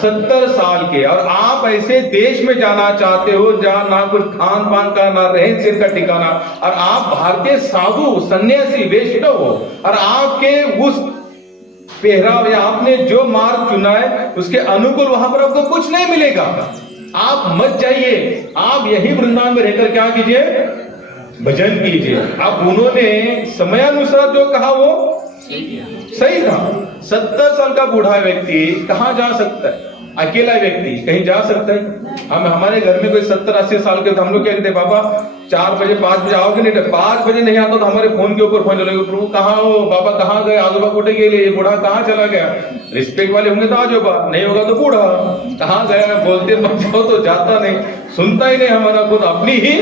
70 साल के, और आप ऐसे देश में जाना चाहते हो जहां ना कुछ खान पान का, ना रहन सहन का ठिकाना, और आप भारतीय साधु सन्यासी वैष्णव हो, और आपके उस पहराव या आपने जो मार्ग चुना है उसके अनुकूल वहां पर आपको कुछ नहीं मिलेगा। आप मत जाइए, आप यही वृंदावन में रहकर क्या कीजिए? भजन कीजिए। अब उन्होंने समयानुसार जो कहा वो सही था। 70 साल का बूढ़ा व्यक्ति कहां जा सकता है? अकेला व्यक्ति कहीं जा सकता है? हम हमारे घर में कोई 70-80 साल के, तो हम लोग क्या कहते हैं, बाबा 4 बजे 5 बजे आओगे? नहीं, 5 बजे नहीं आता तो हमारे फोन के ऊपर फोन चलेगा, प्रभु कहाँ हो, बाबा कहाँ गए, आजोबा कुटे गए, ये बूढ़ा कहाँ चला गया? रिस्पेक्ट वाले होंगे तो आजोबा, नहीं होगा तो बूढ़ा कहाँ गया, बोलते बच्चों तो जाता नहीं, सुनता ही नहीं, हमारा खुद अपनी ही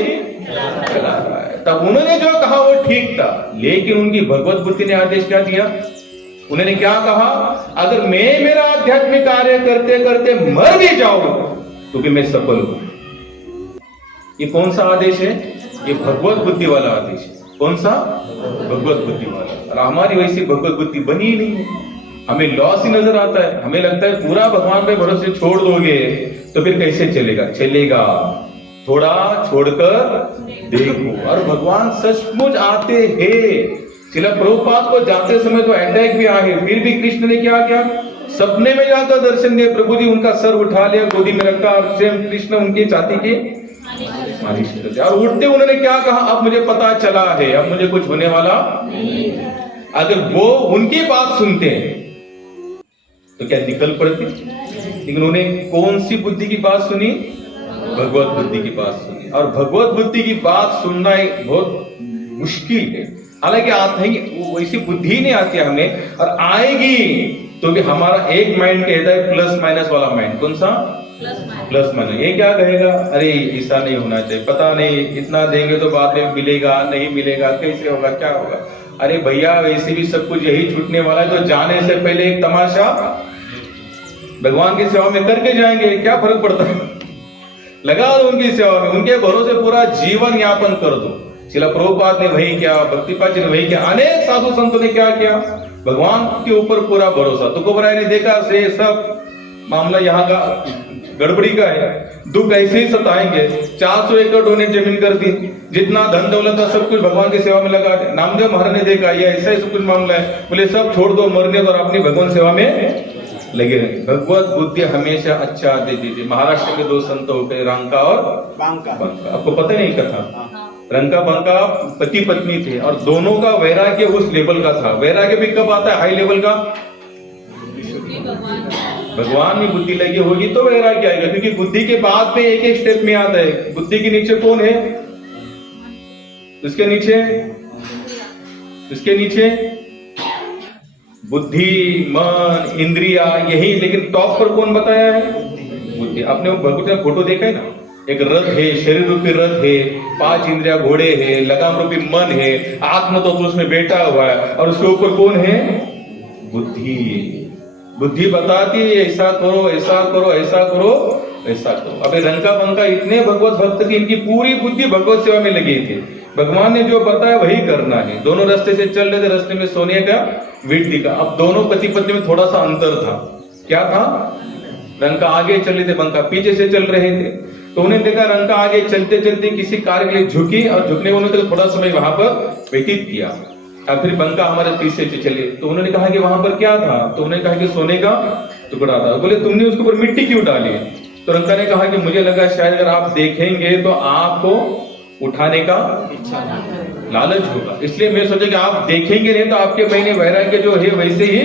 चला रहा है। तब उन्होंने जो कहा वो ठीक था, लेकिन उनकी भगवत बुद्धि ने आदेश क्या दिया? उन्होंने क्या कहा? अगर मैं मेरा आध्यात्मिक कार्य करते करते मर भी जाऊं तो भी मैं सफल हूं। ये कौन सा आदेश है? ये भगवत बुद्धि वाला आदेश है। कौन सा? भगवत बुद्धि वाला। और हमारी वैसी भगवत बुद्धि बनी ही नहीं है। हमें लॉस ही नजर आता है। हमें लगता है पूरा भगवान पे भरोसे छोड़ दोगे तो फिर कैसे चलेगा? चलेगा, थोड़ा छोड़कर देखो। और भगवान सचमुच आते हैं। श्रील प्रभुपाद को जाते समय तो अटैक भी आए, फिर भी कृष्ण ने क्या किया? सपने में जाकर दर्शन दिए। प्रभु जी उनका सर उठा लिया, गोदी में रखा और स्वयं कृष्ण उनकी छाती की मालिश करते। और उठते उन्होंने क्या कहा? अब मुझे पता चला है, अब मुझे कुछ होने वाला नहीं। अगर वो उनकी बात सुनते तो क्या निकल पड़ते? लेकिन उन्हें कौन सी बुद्धि की बात सुनी? भगवत बुद्धि की बात सुनी। और भगवत बुद्धि की बात सुनना एक बहुत मुश्किल है। हालांकि आता है, वैसी बुद्धि नहीं आती हमें, और आएगी तो भी हमारा एक माइंड कहता है प्लस माइनस वाला माइंड। कौन सा? Plus minus. ये क्या कहेगा? अरे ऐसा नहीं होना चाहिए, पता नहीं इतना देंगे तो बाद में मिलेगा नहीं मिलेगा, कैसे होगा, क्या होगा। अरे भैया वैसे भी सब कुछ यही छूटने वाला है, तो जाने से पहले एक तमाशा भगवान की सेवा में करके जाएंगे, क्या फर्क पड़ता है? लगा दो उनकी सेवा में, उनके भरोसे पूरा जीवन यापन कर दो। श्रील प्रभुपाद ने वही किया, भक्तिपाद जी ने वही किया, अनेक साधु संतों ने क्या किया? भगवान के ऊपर पूरा भरोसा। तो तुकोबराय ने देखा से सब मामला यहाँ का गड़बड़ी का है, दुख ऐसे ही सताएंगे। 400 एकड़ उन्होंने जमीन कर दी, जितना धन दौलत था सब कुछ भगवान की सेवा में लगा दिया। नामदेव महाराज ने देखा ये ऐसा ही सब कुछ मामला है, बोले सब छोड़ दो, मरने दो और अपनी भगवान सेवा में लगे रहे। भगवत बुद्धि हमेशा अच्छा देती थी। महाराष्ट्र के 2 संत हो गए, रंका और बांका। आपको पता नहीं कथा? रंका बांका पति पत्नी थे और दोनों का वैराग्य उस लेवल का था। वैराग्य भी कब आता है? हाई लेवल का। भगवान में बुद्धि लगी होगी तो वैराग्य आएगा, क्योंकि बुद्धि के बाद में एक एक स्टेप में आता है। बुद्धि के नीचे कौन है? उसके नीचे बुद्धि, मन, इंद्रिया, यही। लेकिन टॉप पर कौन बताया है? बुद्धि। आपने भगवत का फोटो देखा है ना? एक रथ है, शरीर रूपी रथ है, 5 इंद्रिया घोड़े है, लगाम रूपी मन है, आत्म तो उसमें बैठा हुआ है, और उसके ऊपर कौन है? बुद्धि। बुद्धि बताती है ऐसा करो, ऐसा करो, ऐसा करो, ऐसा करो। अबे रंका बंका इतने भगवत भक्त थे, इनकी पूरी बुद्धि भगवत सेवा में लगी थी। भगवान ने जो बताया वही करना है। दोनों रास्ते से चल रहे थे, रास्ते में सोने का विड्ढी का। अब दोनों पति पत्नी में थोड़ा सा अंतर था। क्या था? रंका आगे चल रहे थे, बंका पीछे से चल रहे थे। तो उन्हें देखा रंका आगे चलते चलते किसी कार्य के लिए झुकी, और झुकने उन्होंने थोड़ा समय वहां पर व्यतीत किया। और फिर बंका हमारे पीछे से चले, तो उन्होंने कहा कि वहां पर क्या था? तो उन्होंने कहा कि सोने का टुकड़ा था। बोले तुमने उसके ऊपर मिट्टी क्यों डाली? तो रंका ने कहा कि मुझे लगा शायद अगर आप देखेंगे तो आपको उठाने का लालच होगा, इसलिए मैं सोचा कि आप देखेंगे नहीं तो आपके महीने वैराग्य जो है वैसे ही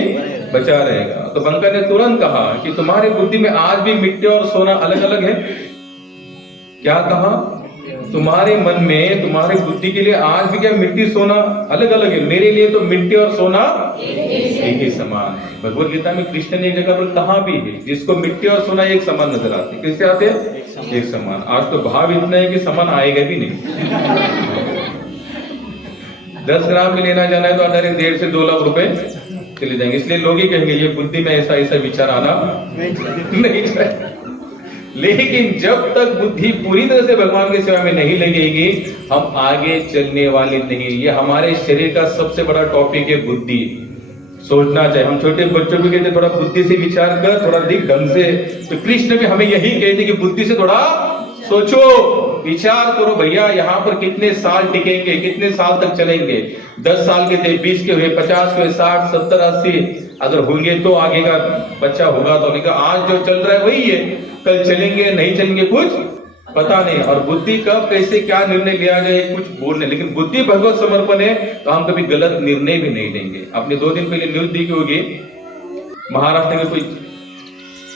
बचा रहेगा। तो बंका ने तुरंत कहा कि तुम्हारी बुद्धि में आज भी मिट्टी और सोना अलग अलग है। क्या कहा? तुम्हारे मन में, तुम्हारी बुद्धि के लिए आज भी क्या मिट्टी सोना अलग अलग है? मेरे लिए तो मिट्टी और सोना एक ही समान है। भगवत गीता में कृष्ण ने एक जगह पर कहा भी है, जिसको मिट्टी और सोना एक समान नजर आते। किससे आते? एक समान। आज तो भाव इतना है कि समान आएगा भी नहीं। 10 ग्राम में लेना जाना है तो 1.5 से 2 लाख रुपए चले जाएंगे। इसलिए लोग ही कहेंगे ये बुद्धि में ऐसा ऐसा विचार आना नहीं चाहिए। लेकिन जब तक बुद्धि पूरी तरह से भगवान की सेवा में नहीं लगेगी, हम आगे चलने वाले नहीं। ये हमारे शरीर का सबसे बड़ा टॉपिक है, बुद्धि। सोचना चाहिए। हम छोटे बच्चों को कहते थोड़ा बुद्धि से विचार कर, थोड़ा दिख ढंग से। तो कृष्ण भी हमें यही कहते कि बुद्धि से थोड़ा सोचो, विचार करो। भैया यहाँ पर कितने साल टिकेंगे, कितने साल तक चलेंगे? 10 साल के थे, 20 के हुए, 50 के हुए, 60, 70, 80 अगर होंगे तो आगे का बच्चा होगा। तो लेकिन आज जो चल रहा है वही है, कल चलेंगे नहीं चलेंगे कुछ पता नहीं। और बुद्धि कब कैसे क्या निर्णय लिया जाए कुछ बोलने। लेकिन बुद्धि भगवत समर्पण है तो हम कभी गलत निर्णय भी नहीं लेंगे। आपने 2 दिन पहले न्यूज देखी होगी, महाराष्ट्र में कोई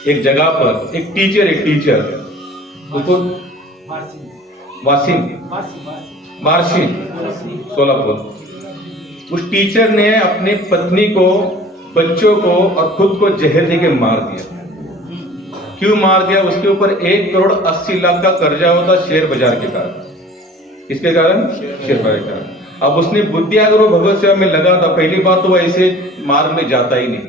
एक जगह पर एक टीचर उसको वाशिम सोलापुर, उस टीचर ने अपनी पत्नी को, बच्चों को और खुद को जहर देके मार दिया। क्यों मार दिया? उसके ऊपर 1 करोड़ 80 लाख का कर्जा होता शेयर बाजार के कारण। किसके कारण? शेयर बाजार के कारण। अब उसने बुद्धि, अगर वो भगवत सेवा में लगा था, पहली बात तो वो ऐसे मार्ग में जाता ही नहीं,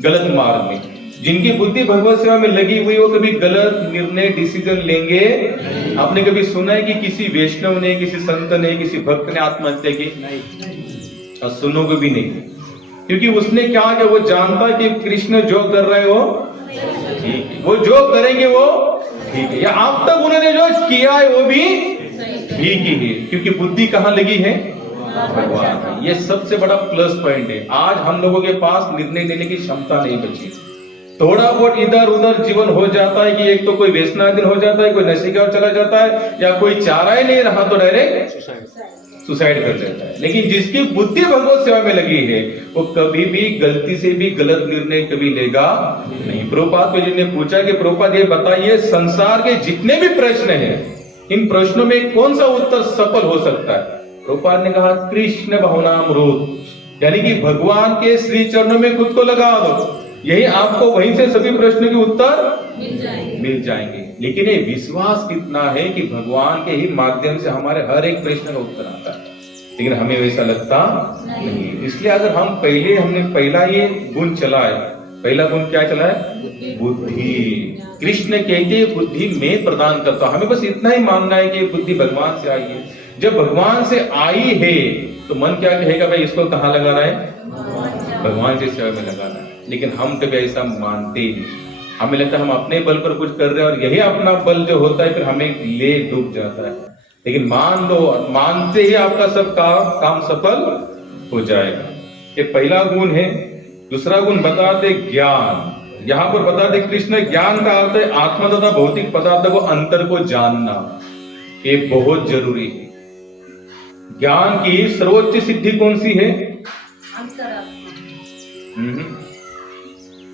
गलत मार्ग में। जिनकी बुद्धि भगवत सेवा में लगी हुई, वो कभी गलत निर्णय डिसीजन लेंगे। आपने कभी सुना है कि किसी वैष्णव ने, किसी संत ने, किसी भक्त ने आत्महत्या की? और सुनोगे भी नहीं। क्योंकि उसने क्या किया, वो जानता कि कृष्ण जो कर रहे हैं वो ठीक है, वो जो करेंगे वो ठीक है, या अब तक उन्होंने जो किया है वो भी ठीक ही है, क्योंकि बुद्धि कहाँ लगी है, भगवान। ये सबसे बड़ा प्लस पॉइंट है। आज हम लोगों के पास निर्णय लेने की क्षमता नहीं बची। थोड़ा बहुत इधर उधर जीवन हो जाता है कि एक तो कोई व्यसनाधीन हो जाता है, कोई नशे की ओर चला जाता है, या कोई चारा ही नहीं रहा तो डायरेक्ट सुसाइड कर लेता है। लेकिन जिसकी बुद्धि भगवत सेवा में लगी है वो कभी भी गलती से भी गलत निर्णय कभी लेगा नहीं। प्रभुपाद जी ने पूछा कि प्रभुपाद ये बताइए, संसार के जितने भी प्रश्न हैं, इन प्रश्नों में कौन सा उत्तर सफल हो सकता है? प्रभुपाद ने कहा कृष्ण भावनामृत, यानी कि भगवान के श्री चरणों में खुद को लगा दो, यही आपको वहीं से सभी प्रश्नों के उत्तर मिल जाएंगे। लेकिन ये विश्वास कितना है कि भगवान के ही माध्यम से हमारे हर एक प्रश्न का उत्तर आता है, लेकिन हमें वैसा लगता नहीं। इसलिए अगर हमने पहला ये गुण चला है, पहला गुण क्या चला है, बुद्धि। कृष्ण कहते बुद्धि मैं प्रदान करता हूं, हमें बस इतना ही मानना है कि बुद्धि भगवान से आई है। जब भगवान से आई है तो मन क्या कहेगा, भाई इसको कहाँ लगाना है, भगवान की सेवा में लगाना है। लेकिन हम कभी ऐसा मानते ही नहीं, हमें लगता है हम अपने बल पर कुछ कर रहे हैं और यही अपना बल जो होता है फिर हमें ले डूब जाता है। लेकिन मान लो, मानते ही आपका सब काम सफल हो जाएगा। ये पहला गुण है। दूसरा गुण बताते ज्ञान। यहाँ पर बताते कृष्ण ज्ञान का अर्थ है आत्मा तथा भौतिक पदार्थ को अंतर को जानना, ये बहुत जरूरी है। ज्ञान की सर्वोच्च सिद्धि कौन सी है?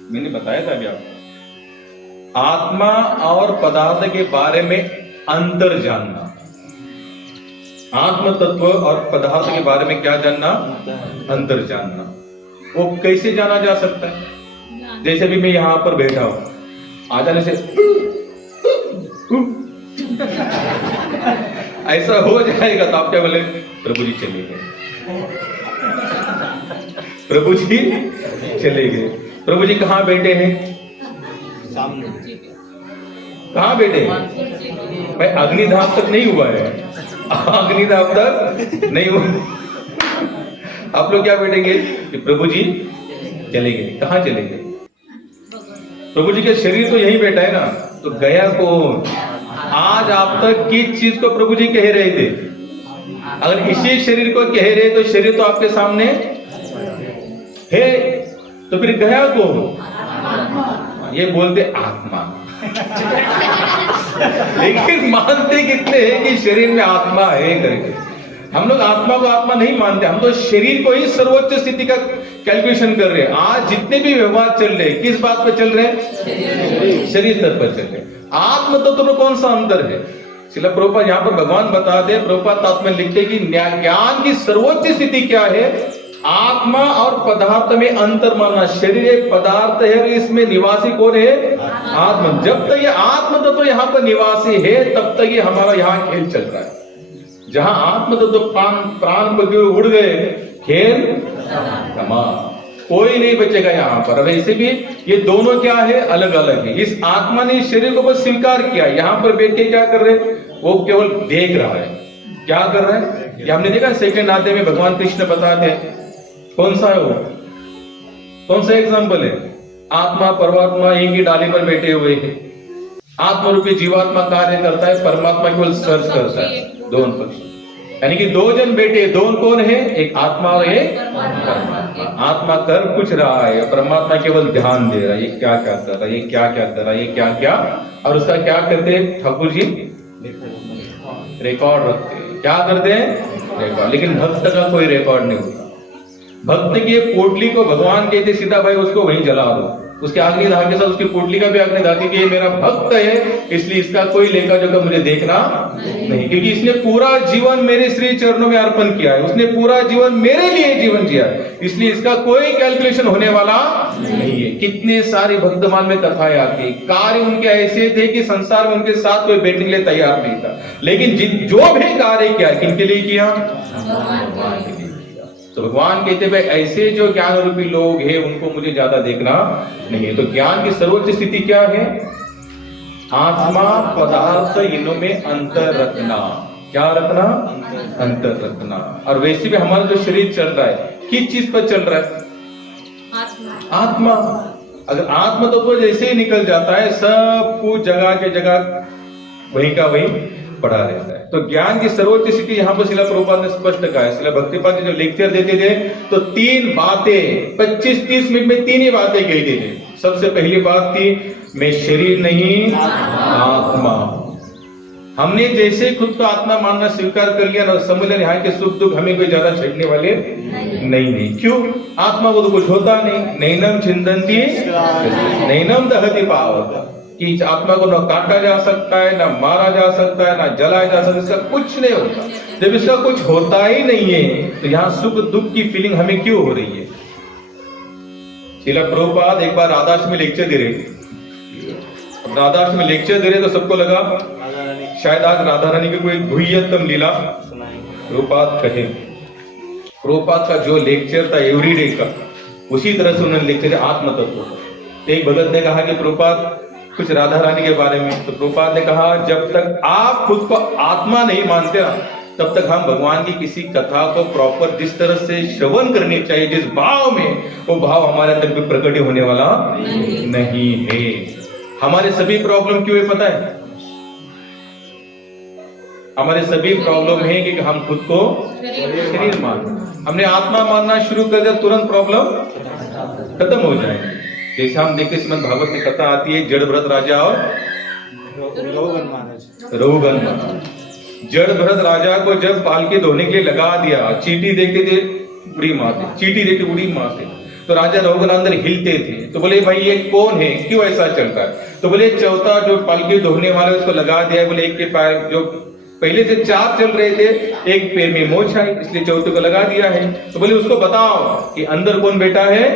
मैंने बताया था अभी आपको, आत्मा और पदार्थ के बारे में अंतर जानना। आत्म तत्व और पदार्थ के बारे में क्या जानना? अंतर जानना। वो कैसे जाना जा सकता है? जैसे भी मैं यहां पर बैठा हूं, आ जाने से ऐसा हो जाएगा तो आप क्या बोले, प्रभु जी चले गए, प्रभु जी चले गए। प्रभु जी कहाँ बैठे हैं? सामने। कहाँ बैठे हैं? भाई अग्निधाम तक नहीं हुआ है, अग्निधाम तक नहीं हुआ। आप लोग क्या बैठेंगे कि प्रभु जी चले गए। कहाँ चले गए? प्रभु जी का शरीर तो यहीं बैठा है ना, तो गया कौन? आज आप तक किस चीज को प्रभु जी कह रहे थे? अगर इसी शरीर को कह रहे तो शरीर तो आपके सामने है, तो फिर गया कौन? ये बोलते आत्मा। लेकिन मानते कितने हैं कि शरीर में आत्मा है करके? हम लोग आत्मा को आत्मा नहीं मानते, हम तो शरीर को ही सर्वोच्च स्थिति का कैलकुलेशन कर रहे हैं। आज जितने भी व्यवहार चल रहे हैं किस बात पर चल रहे हैं? शरीर स्तर पर चल रहे हैं। आत्म तत्व में कौन सा अंतर है? श्रील प्रभुपाद यहाँ पर भगवान बताते हैं, प्रभुपाद तात्पर्य में लिखते कि ज्ञान की सर्वोच्च स्थिति क्या है? आत्मा और पदार्थ में अंतर मानना। शरीर एक पदार्थ है और इसमें निवासी कौन है? आत्मा। जब तक ये आत्म तत्व यहाँ पर निवासी है तब तक ये हमारा यहाँ खेल चल रहा है। जहां आत्म तत्व प्राण पर उड़ गए, खेल तमाम, कोई नहीं बचेगा यहाँ पर। अब ऐसे भी ये दोनों क्या है? अलग अलग है। इस आत्मा ने इस शरीर को बस स्वीकार किया, यहाँ पर बैठ के क्या कर रहे हैं? वो केवल देख रहा है। क्या कर रहा है? ये हमने देखा सेकंड अध्याय में भगवान कृष्ण बताते हैं। कौन सा है वो? कौन सा एग्जाम्पल है? आत्मा परमात्मा एक ही डाली पर बैठे हुए हैं। आत्मा रूपी जीवात्मा कार्य करता है, परमात्मा केवल सर्च करता है। दोनों पक्ष, यानी कि दो जन बैठे, दोनों कौन है? एक आत्मा और एक परमात्मा। आत्मा कर कुछ रहा है, परमात्मा केवल ध्यान दे रहा है, ये क्या क्या कर रहा है, ये क्या क्या कर रहा है, ये क्या क्या, और उसका क्या करते हैं ठाकुर जी? रिकॉर्ड रखते हैं। क्या करते हैं? रिकॉर्ड। लेकिन भक्त का कोई रिकॉर्ड नहीं होता। भक्त की पोटली को भगवान कहते सीधा भाई उसको वहीं जला दो, उसके अग्निदाह के साथ उसकी पोटली का भी अग्निदाह, कि ये मेरा भक्त है इसलिए इसका कोई लेखा जोखा मुझे देखना नहीं, क्योंकि इसने पूरा जीवन मेरे श्री चरणों में अर्पण किया है, उसने पूरा जीवन मेरे लिए जीवन जिया है, इसलिए इसका कोई कैलकुलेशन होने वाला नहीं है। कितने सारी भक्तमान में कथाएं आती, कार्य उनके ऐसे थे कि संसार में उनके साथ कोई बैठने के लिए तैयार नहीं था, लेकिन जो भी कार्य किया किनके लिए किया? भगवान के लिए। तो भगवान कहते भाई ऐसे जो ज्ञान रूपी लोग हैं उनको मुझे ज्यादा देखना नहीं है। तो ज्ञान की सर्वोच्च स्थिति क्या है? आत्मा पदार्थ इनों में अंतर रखना। क्या रखना? अंतर रखना। और वैसे भी हमारा जो शरीर चल रहा है किस चीज पर चल रहा है? आत्मा। अगर आत्म तत्व जैसे ही निकल जाता है, सब कुछ जगह के जगह वहीं का वहीं पड़ा रहता है। तो ज्ञान की सर्वोच्च स्थिति यहाँ पर शिला प्रभुपाद ने स्पष्ट कहा है। शिला भक्तिपाद जी जो लेक्चर देते थे तो 3 बातें 25-30 मिनट में 3 ही बातें कहते थे। सबसे पहली बात थी, मैं शरीर नहीं आत्मा। हमने जैसे खुद को आत्मा मानना स्वीकार कर लिया ना, समझ लें यहाँ के सुख दुख हमें कोई ज्यादा छेड़ने वाले नहीं। क्यों? आत्मा को तो कुछ होता नहीं। नैनम छिंदंती नैनम दहति पावक, कि आत्मा को ना काटा जा सकता है, ना मारा जा सकता है, ना जलाया जा सकता है, इसका कुछ नहीं होता। जब इसका कुछ होता ही नहीं है तो यहाँ सुख दुख की फीलिंग हमें क्यों हो रही है? शिला प्रभुपाद एक बार राधाश्रम में लेक्चर दे रहे थे। राधाश्रम में लेक्चर दे रहे तो सबको लगा शायद आज राधा रानी की कोई गुह्यतम लीला प्रभुपाद कहे। प्रभुपाद का जो लेक्चर था एवरीडे का, उसी तरह से उन्होंने लेक्चर आत्म तत्व। एक भगत ने कहा कि प्रभुपाद कुछ राधा रानी के बारे में, तो प्रभुपाद ने कहा जब तक आप खुद को आत्मा नहीं मानते ना, तब तक हम भगवान की किसी कथा को प्रॉपर जिस तरह से श्रवण करनी चाहिए, जिस भाव में, वो भाव हमारे अंदर भी प्रकट होने वाला नहीं है। हमारे सभी प्रॉब्लम क्यों है पता है? हमारे सभी प्रॉब्लम है कि हम खुद को शरीर मान, हमने आत्मा मानना शुरू कर दिया, तुरंत प्रॉब्लम खत्म हो जाएगी। जैसे हम देखते श्रीमद् भागवत में कथा आती है, जड़ भरत राजा और रघुगन महाराज। जड़ भरत राजा को जब पालकी धोने के लिए लगा दिया, चींटी देखते थे उड़ी मारते, चींटी देखते उड़ी मारते, तो राजा रघुगन अंदर हिलते थे। तो बोले भाई ये कौन है, क्यों ऐसा चलता है? तो बोले चौथा जो पालकी धोने वाले उसको लगा दिया। बोले एक के पैर जो पहले से 4 चल रहे थे, एक पैर में मोछ है, इसलिए चौथे को लगा दिया है। तो बोले उसको बताओ कि अंदर कौन बैठा है?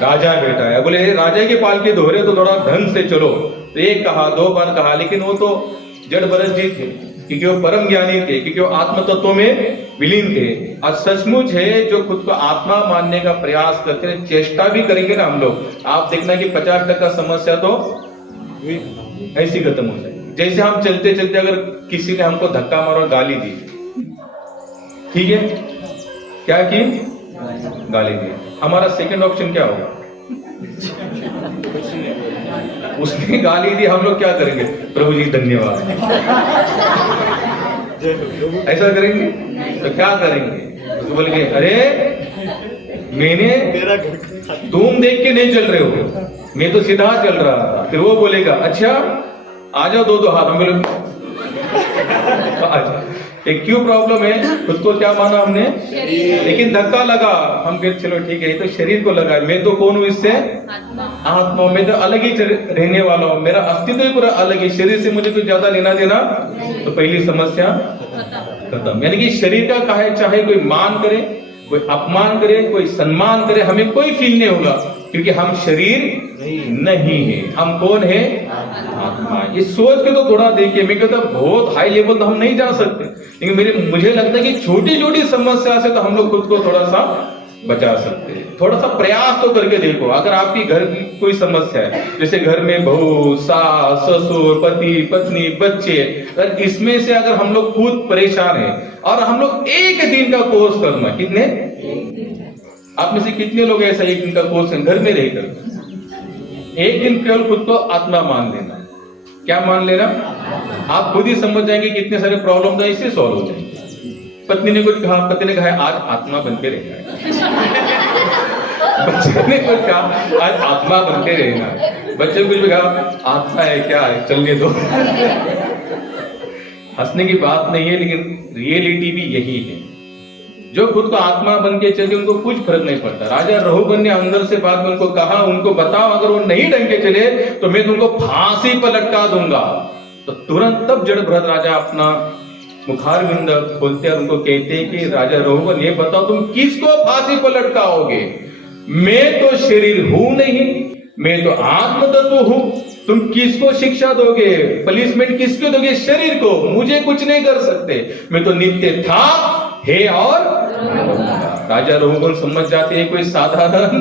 राजा बैठा है। बोले राजा की पालकी धो रहे तो थोड़ा ढंग से चलो। तो 1 कहा, 2 बार कहा, लेकिन वो तो जड़ भरत जी थे, क्योंकि वो परम ज्ञानी थे, क्योंकि वो आत्म तत्व में विलीन थे। और सचमुच है जो खुद को आत्मा मानने का प्रयास करते हैं, चेष्टा भी करेंगे ना हम लोग, आप देखना कि 50% समस्या तो ऐसी खत्म हो जाएगी। जैसे हम चलते चलते अगर किसी ने हमको धक्का मारा और गाली दी, ठीक है, क्या की? गाली दी। हमारा सेकंड ऑप्शन क्या होगा? उसने गाली दी, हम लोग क्या करेंगे? प्रभु जी धन्यवाद, ऐसा करेंगे? तो क्या करेंगे? तो बोल के अरे मैंने, तुम देख के नहीं चल रहे हो, मैं तो सीधा चल रहा था। फिर वो बोलेगा अच्छा आ जाओ, 2 हाथ। हम बोले एक क्यों प्रॉब्लम है? खुद को क्या माना हमने? लेकिन धक्का लगा, हम कहते चलो ठीक है, तो शरीर को लगा, मैं तो कौन हूं इससे? आत्मा। मैं तो अलग ही रहने वाला हूं, मेरा अस्तित्व ही पूरा अलग है, शरीर से मुझे कुछ ज्यादा लेना देना। तो पहली समस्या खत्म। यानी कि शरीर का चाहे कोई मान करे, कोई अपमान करे, कोई सम्मान करे, हमें कोई फील नहीं होगा, क्योंकि हम शरीर नहीं है। हम कौन है? आत्मा। ये सोच के तो थोड़ा देखिए, मैं कहता बहुत हाई लेवल तो हम नहीं जा सकते, लेकिन मुझे लगता है कि छोटी छोटी समस्या से तो हम लोग खुद को थोड़ा सा बचा सकते हैं। थोड़ा सा प्रयास तो करके देखो। अगर आपकी घर की कोई समस्या है, जैसे घर में बहू, सास, ससुर, पति, पत्नी, बच्चे, अगर इसमें से अगर हम लोग खुद परेशान हैं और हम लोग 1 दिन का कोर्स करना, कितने आप में से कितने लोग ऐसा 1 दिन का कोर्स घर में रहकर 1 दिन केवल खुद को आत्मा मान लेना? क्या मान लेना? आप खुद ही समझ जाएंगे कितने सारे प्रॉब्लम तो ऐसे सॉल्व हो जाएंगे। पत्नी ने कुछ कहा, पति ने कहा आज आत्मा बनते रहना है। बच्चे ने कुछ कहा आज आत्मा बनते रहना है। बच्चे ने कुछ भी कहा आत्मा है क्या है, चलने दो। हंसने की बात नहीं है, लेकिन रियलिटी भी यही है। जो खुद को आत्मा बन के चले उनको कुछ फर्क नहीं पड़ता। राजा रघुगन ने अंदर से बात में उनको कहा, उनको बताओ अगर वो नहीं ढंग के चले तो मैं तुमको फांसी पर लटका दूंगा। तो तुरंत तब जड़ भरत राजा अपना मुखारविंद खोलते और उनको कहते हैं कि राजा रघुगन ये बताओ तुम किसको फांसी पर लटकाओगे? मैं तो शरीर हूं नहीं, मैं तो आत्म तत्व हूं। तुम किसको शिक्षा दोगे, पनिशमेंट किसको दोगे? शरीर को। मुझे कुछ नहीं कर सकते, मैं तो नित्य था है और राजा रघुगन समझ जाते हैं कोई साधारण।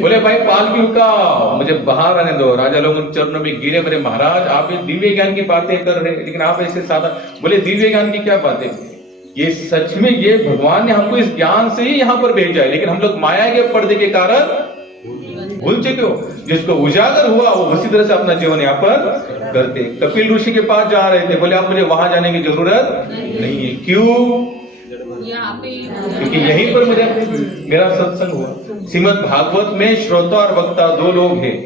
बोले भाई पालकी रुकाओ, मुझे बाहर आने दो। राजा रघुगन चरणों में गिरे, बोले महाराज आप दिव्य ज्ञान की बातें कर रहे हैं, लेकिन आप ऐसे साधा। बोले दिव्य ज्ञान की क्या बातें? ये सच में ये भगवान ने हमको इस ज्ञान से ही यहाँ पर भेजा है, लेकिन हम लोग माया के पर्दे के कारण भूल चुके हो। जिसको उजागर हुआ वो उसी तरह से अपना जीवन यापन करते। कपिल ऋषि के पास जा रहे थे, बोले आप मुझे वहां जाने की जरूरत नहीं है। क्यों? यहाँ पे क्योंकि यहीं पर मेरा सत्संग हुआ। श्रीमद् भागवत में श्रोता और वक्ता दो लोग हैं।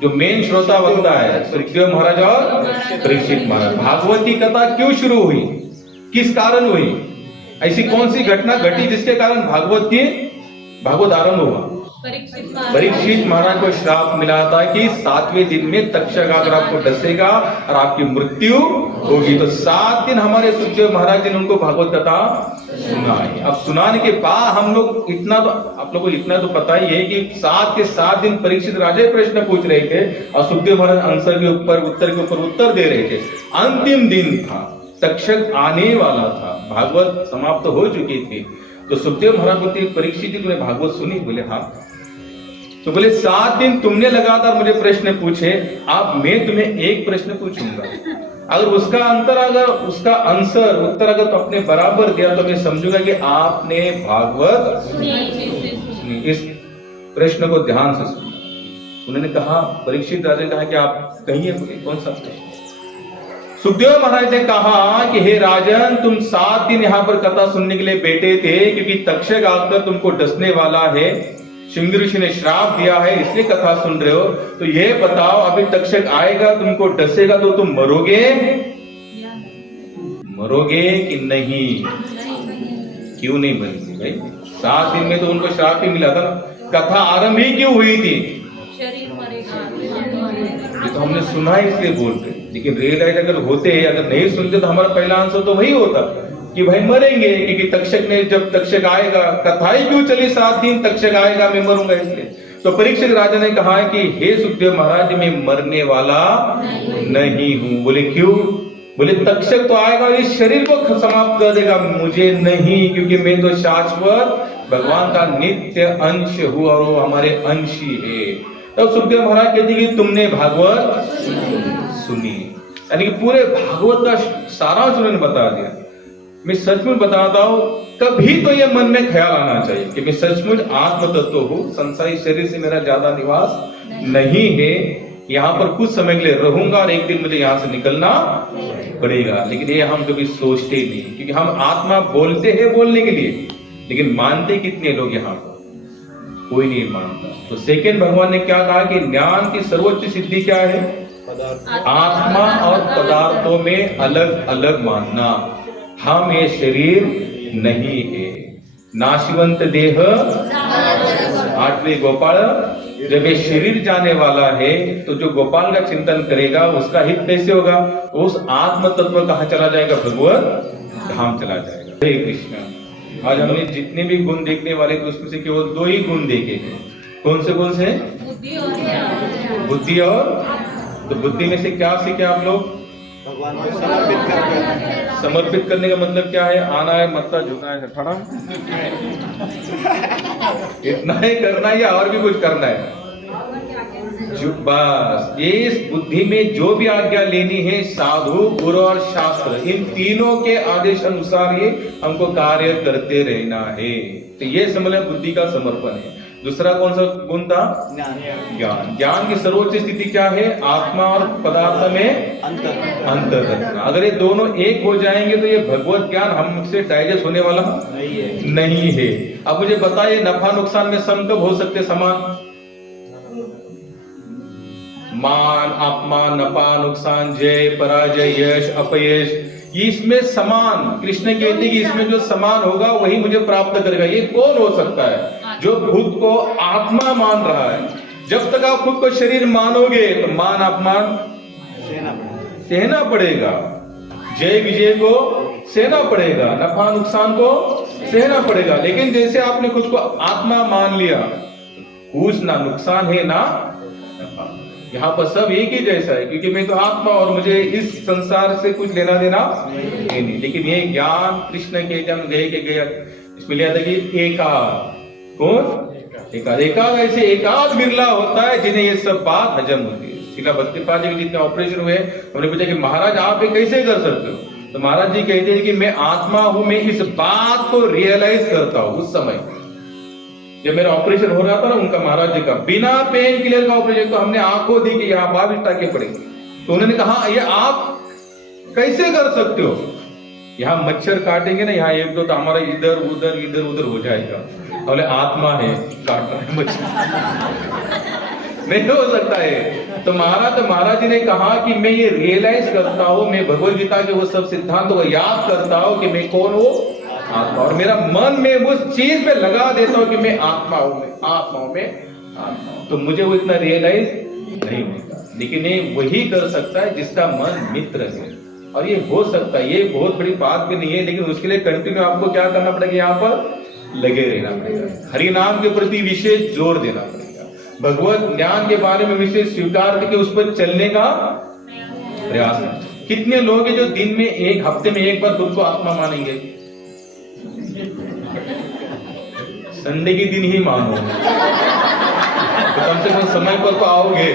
जो मेन श्रोता वक्ता है सुखदेव महाराज और परीक्षित महाराज। भागवत की कथा क्यों शुरू हुई, किस कारण हुई, ऐसी कौन सी घटना घटी जिसके कारण भागवत आरंभ हुआ? परीक्षित महाराज को श्राप मिला था कि 7वें दिन में तक्षक आकर आपको डसेगा और आपकी मृत्यु होगी। तो 7 दिन हमारे सुखदेव महाराज जी ने उनको भागवत कथा सुनाई। अब सुनाने के बाद हम लोग इतना तो आप लोगों को इतना तो पता ही है कि 7 के 7 दिन परीक्षित राजा प्रश्न पूछ रहे थे और सुखदेव महाराज आंसर के ऊपर उत्तर दे रहे थे। अंतिम दिन था, तक्षक आने वाला था, भागवत समाप्त हो चुकी थी। तो सुखदेव महाराज बोलते परीक्षित जी तुमने भागवत सुनी? बोले हाँ। तो बोले 7 दिन तुमने लगातार मुझे प्रश्न पूछे, अब मैं तुम्हें एक प्रश्न पूछूंगा, अगर उसका आंसर उत्तर अगर तो अपने बराबर दिया तो मैं समझूंगा कि आपने भागवत सुनी। इस प्रश्न को ध्यान से सुना। उन्होंने कहा, परीक्षित राजा ने कहा कि आप कहिए, बोले कौन सा प्रश्न? सुखदेव महाराज ने कहा कि हे राजन, तुम 7 दिन यहाँ पर कथा सुनने के लिए बैठे थे क्योंकि तक्षक आकर तुमको डसने वाला है, सिंह ऋषि ने श्राप दिया है, इसलिए कथा सुन रहे हो। तो ये बताओ, अभी तक्षक आएगा तुमको डसेगा तो तुम मरोगे कि नहीं? क्यों नहीं मरोगे भाई? 7 दिन में तो उनको श्राप ही मिला था। कथा आरंभ ही क्यों हुई थी? शरीर मरेगा। ये तो हमने सुना है इसलिए बोल रहे, लेकिन रियलाइज अगर होते, अगर नहीं सुनते तो हमारा पहला आंसर तो वही होता कि भाई मरेंगे, क्योंकि तक्षक ने, जब तक्षक आएगा, कथा ही क्यों चली 7 दिन, तक्षक आएगा मैं मरूंगा इसलिए। तो परीक्षित राजा ने कहा कि हे सुखदेव महाराज, मैं मरने वाला नहीं हूं। बोले क्यों? बोले तक्षक तो आएगा इस शरीर को समाप्त कर देगा, मुझे नहीं, क्योंकि मैं तो शाश्वत भगवान का नित्य अंश हूं और वो हमारे अंशी है। तब सुखदेव महाराज कहते कि तुमने भागवत सुनी, यानी कि पूरे भागवत का सारांश उन्होंने बता दिया। मैं सचमुच बताता हूं, कभी तो ये मन में ख्याल आना चाहिए कि मैं सचमुच आत्म तत्व हूं, संसारी शरीर से मेरा ज्यादा निवास नहीं है, यहाँ पर कुछ समय के लिए रहूंगा और एक दिन मुझे यहाँ से निकलना पड़ेगा। लेकिन ये हम कभी सोचते नहीं, क्योंकि हम आत्मा बोलते हैं बोलने के लिए, लेकिन मानते कितने लोग यहाँ पर? कोई नहीं मानता। तो सेकंड भगवान ने क्या कहा कि ज्ञान की सर्वोच्च सिद्धि क्या है? आत्मा और पदार्थों में अलग अलग मानना। हम ये शरीर नहीं है, नाशवंत देह 8वें गोपाल। जब ये शरीर जाने वाला है तो जो गोपाल का चिंतन करेगा उसका हित कैसे होगा? उस आत्म तत्व कहाँ चला जाएगा? भगवत धाम चला जाएगा। हरे कृष्ण। आज हमने जितने भी गुण देखने वाले थे उसमें से केवल 2 ही गुण देखे हैं। कौन से? बुद्धि और तो बुद्धि में से क्या सीखे आप लोग? भगवान को समर्पित करके। समर्पित करने का मतलब क्या है? आना है, मत्ता झुकना है, खड़ा इतना ही करना है या और भी कुछ करना है? बस ये इस बुद्धि में जो भी आज्ञा लेनी है, साधु, गुरु और शास्त्र, इन तीनों के आदेश अनुसार ही हमको कार्य करते रहना है। तो ये समझ बुद्धि का समर्पण है। दूसरा कौन सा गुण था? ज्ञान। ज्ञान की सर्वोच्च स्थिति क्या है? आत्मा और पदार्थ में अंतर रखना। अगर ये दोनों एक हो जाएंगे तो ये भगवत ज्ञान हमसे डाइजेस्ट होने वाला नहीं है। अब मुझे बताइए, नफा नुकसान में सम कब हो सकते? समान, मान अपमान, नफा नुकसान, जय पराजय, यश अपयश, इसमें समान। कृष्ण कहते हैं कि इसमें जो समान होगा वही मुझे प्राप्त करेगा। ये कौन हो सकता है? जो खुद को आत्मा मान रहा है। जब तक आप खुद को शरीर मानोगे तो मान अपमान सहना पड़ेगा, जय विजय को सहना पड़ेगा, नफा नुकसान को सहना पड़ेगा। लेकिन जैसे आपने खुद को आत्मा मान लिया, कुछ ना नुकसान है ना नफा। यहाँ पर सब एक ही जैसा है, क्योंकि मैं तो आत्मा और मुझे इस संसार से कुछ लेना देना नहीं। लेकिन ये ज्ञान कृष्ण के जन्म गए के गया, इसमें लिया था कि एकाद। कौन? एकाद। ऐसे एकाद बिरला होता है जिन्हें ये सब बात हजम होती है। शिला भक्तिपाद जी के जितने ऑपरेशन हुए, हमने पूछा कि महाराज आप ये कैसे कर सकते हो? तो महाराज जी कहते हैं कि मैं आत्मा हूं, मैं इस बात को रियलाइज करता हूं उस समय। जब मेरा ऑपरेशन हो रहा था ना उनका, महाराज जी का, बिना पेन किलर का ऑपरेशन, तो हमने आंखों दी कि यहाँ 22 टाके पड़े। तो उन्होंने कहा ये आप कैसे कर सकते हो, यहाँ मच्छर काटेंगे ना, यहाँ एक दो तो हमारा इधर उधर हो जाएगा। बोले आत्मा है, काटना है मच्छर नहीं हो सकता है। तो महाराज जी ने कहा कि मैं ये रियलाइज करता हूँ, मैं भगवत गीता के वो सब सिद्धांतों को याद करता हूँ कि मैं कौन हूँ, आत्मा, और मेरा मन में उस चीज पे लगा देता हूँ कि मैं आत्मा हूँ, मैं आत्मा हूँ। तो मुझे वो इतना रियलाइज नहीं होगा, लेकिन ये वही कर सकता है जिसका मन मित्र है। और ये हो सकता है, ये बहुत बड़ी बात भी नहीं है, लेकिन उसके लिए कंटिन्यू आपको क्या करना पड़ेगा, यहाँ पर लगे रहना पड़ेगा, हरि नाम के प्रति विशेष जोर देना पड़ेगा, भगवत ज्ञान के बारे में विशेष स्वीकार करके उस पर चलने का प्रयास करना। कितने लोग हैं जो दिन में एक हफ्ते में एक बार खुद को आत्मा मानेंगे? संडे के दिन ही मानो, तो कम से कम समय पर तो आओगे,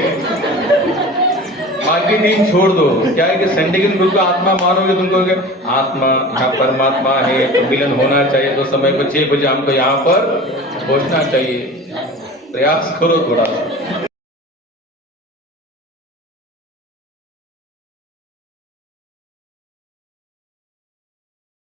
बाकी दिन छोड़ दो। क्या है कि संडे के दिन खुद को आत्मा मानोगे, तुम कहोगे आत्मा यहाँ परमात्मा है, तो मिलन होना चाहिए, तो समय को 6 बजे हमको यहाँ पर पहुंचना चाहिए। प्रयास करो थोड़ा सा।